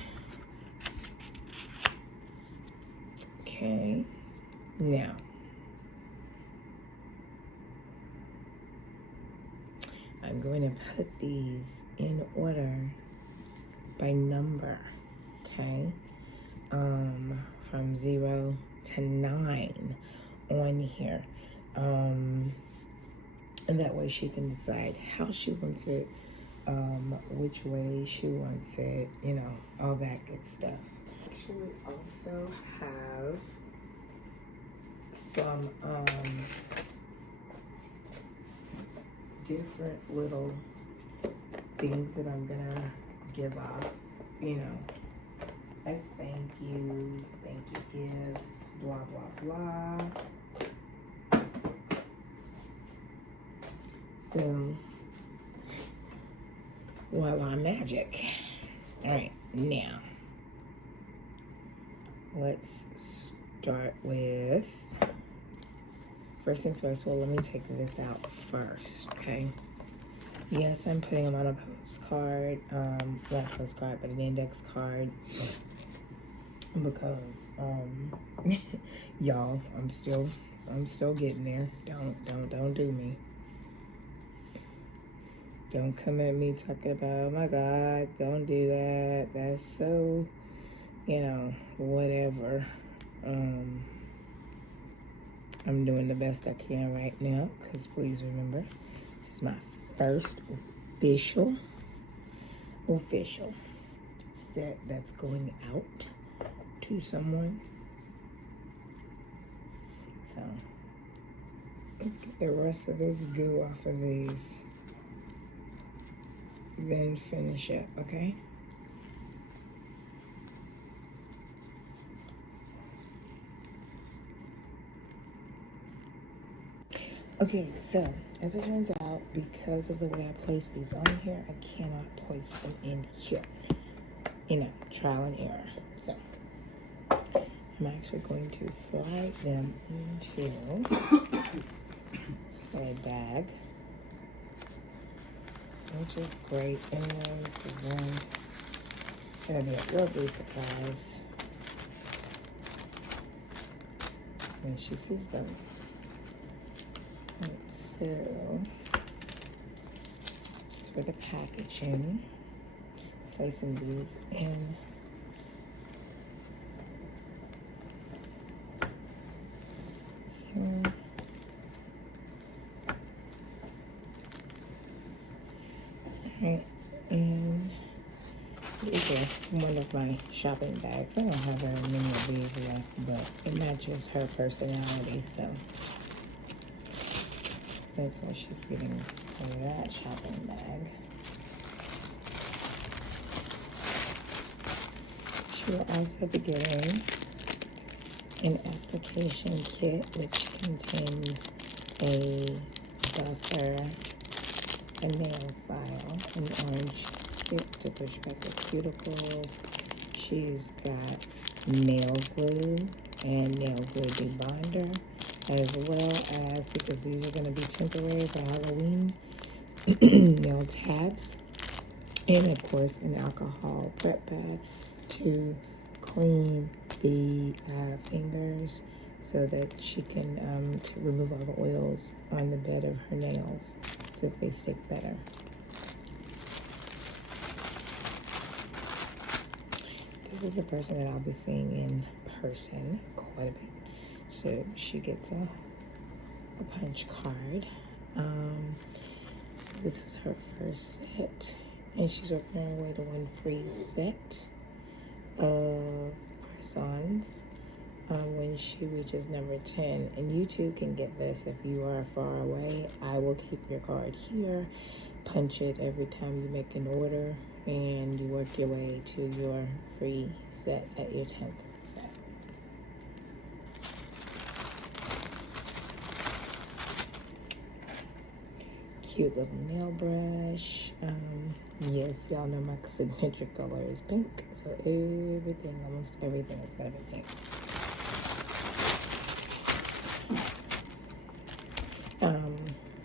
Okay, now I'm going to put these in order by number, okay? From 0 to 9 on here. And that way she can decide how she wants it, which way she wants it, you know, all that good stuff. Actually also have some different little things that I'm gonna give off, you know, as thank yous, thank you gifts, blah blah blah. So voila, magic. All right, now let's start with, first things first. Well, let me take this out first, okay? Yes, I'm putting them on a postcard, not a postcard, but an index card, because y'all, I'm still getting there. Don't do me. Don't come at me talking about, oh my God, don't do that. That's so, you know, whatever. I'm doing the best I can right now, because please remember, this is my first official set that's going out to someone. So let's get the rest of this goo off of these, then finish up, okay? Okay, so as it turns out, because of the way I place these on here, I cannot place them in here. You know, trial and error. So I'm actually going to slide them into said bag, which is great anyways, because then it'll be a real big surprise when she sees them. So it's for the packaging, placing these in here. Right, and these are one of my shopping bags. I don't have very many of these left, but it matches her personality, so that's why she's getting that shopping bag. She will also be getting an application kit which contains a buffer, a nail file, an orange stick to push back the cuticles. She's got nail glue and nail glue debonder, as well as, because these are going to be temporary for Halloween, nail tabs, and of course an alcohol prep pad to clean the fingers so that she can to remove all the oils on the bed of her nails so that they stick better. This is a person that I'll be seeing in person quite a bit. So she gets a punch card. So this is her first set, and she's working her way to one free set of press-ons when she reaches number 10. And you too can get this if you are far away. I will keep your card here, punch it every time you make an order, and you work your way to your free set at your 10th set. Cute little nail brush. Yes, y'all know my signature color is pink, so everything, almost everything is gonna be pink.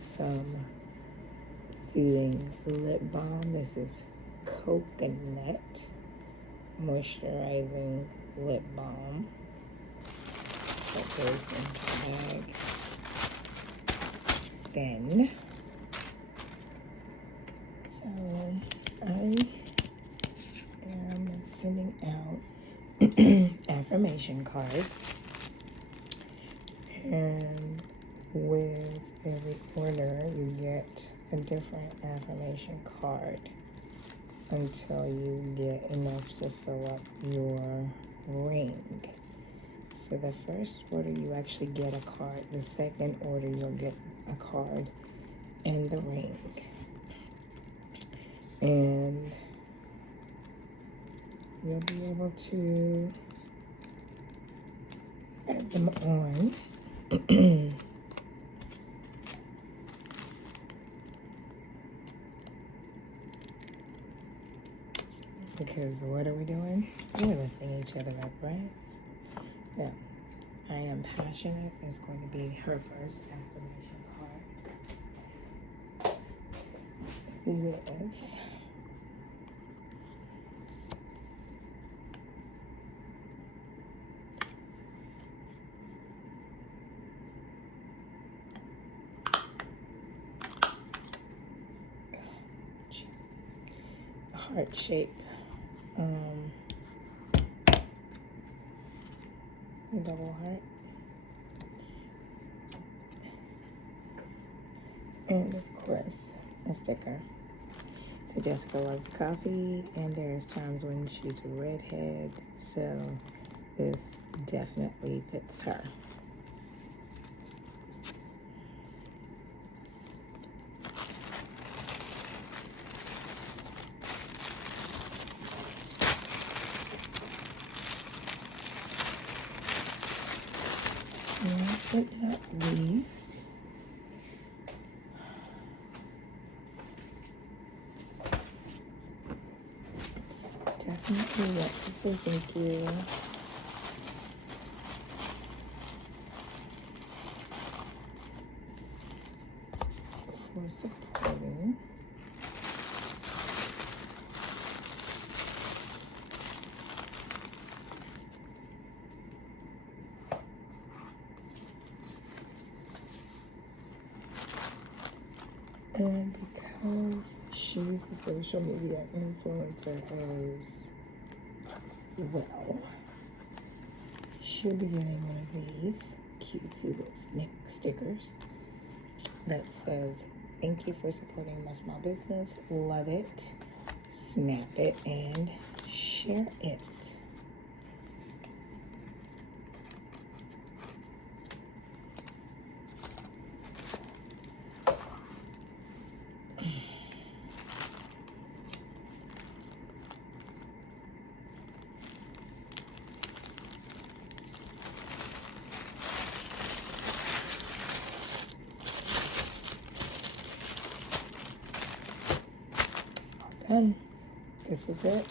Some soothing lip balm. This is coconut moisturizing lip balm. That goes in the bag. Then, so I am sending out affirmation cards, and with every order you get a different affirmation card until you get enough to fill up your ring. So the first order you actually get a card. The second order you'll get a card and the ring. And you'll be able to add them on. Because what are we doing? We're lifting each other up, right? Yeah. I am passionate is going to be her first affirmation card. With heart shape. The double heart. And of course, a sticker. So Jessica loves coffee, and there's times when she's a redhead, so this definitely fits her. Last but not least, definitely want to say thank you for supporting. And because she's a social media influencer as well, she'll be getting one of these cutesy little stickers that says Thank you for supporting my small business. Love it. Snap it and share it. Done. This is it.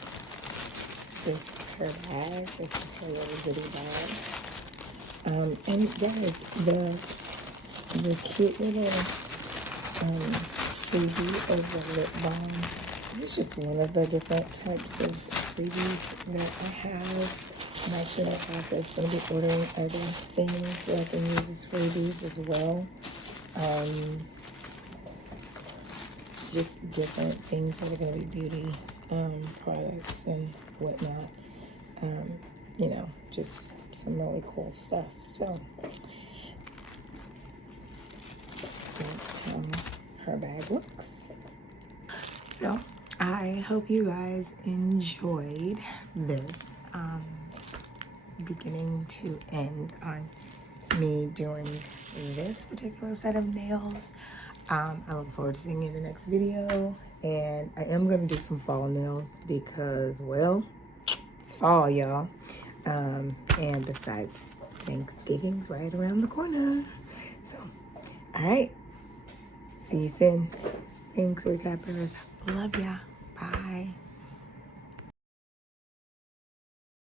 This is her bag. This is her little bitty bag. And guys, the cute little freebie of the lip balm. This is just one of the different types of freebies that I have. I'm actually in the process going to be ordering other things that I can use as freebies as well. Just different things that are going to be beauty products and whatnot. You know, just some really cool stuff. So that's how her bag looks. So I hope you guys enjoyed this beginning to end on me doing this particular set of nails. I look forward to seeing you in the next video, and I am going to do some fall nails because, well, it's fall, y'all. And besides, Thanksgiving's right around the corner. So, all right. See you soon. Thanks, Recappers. Love ya. Bye.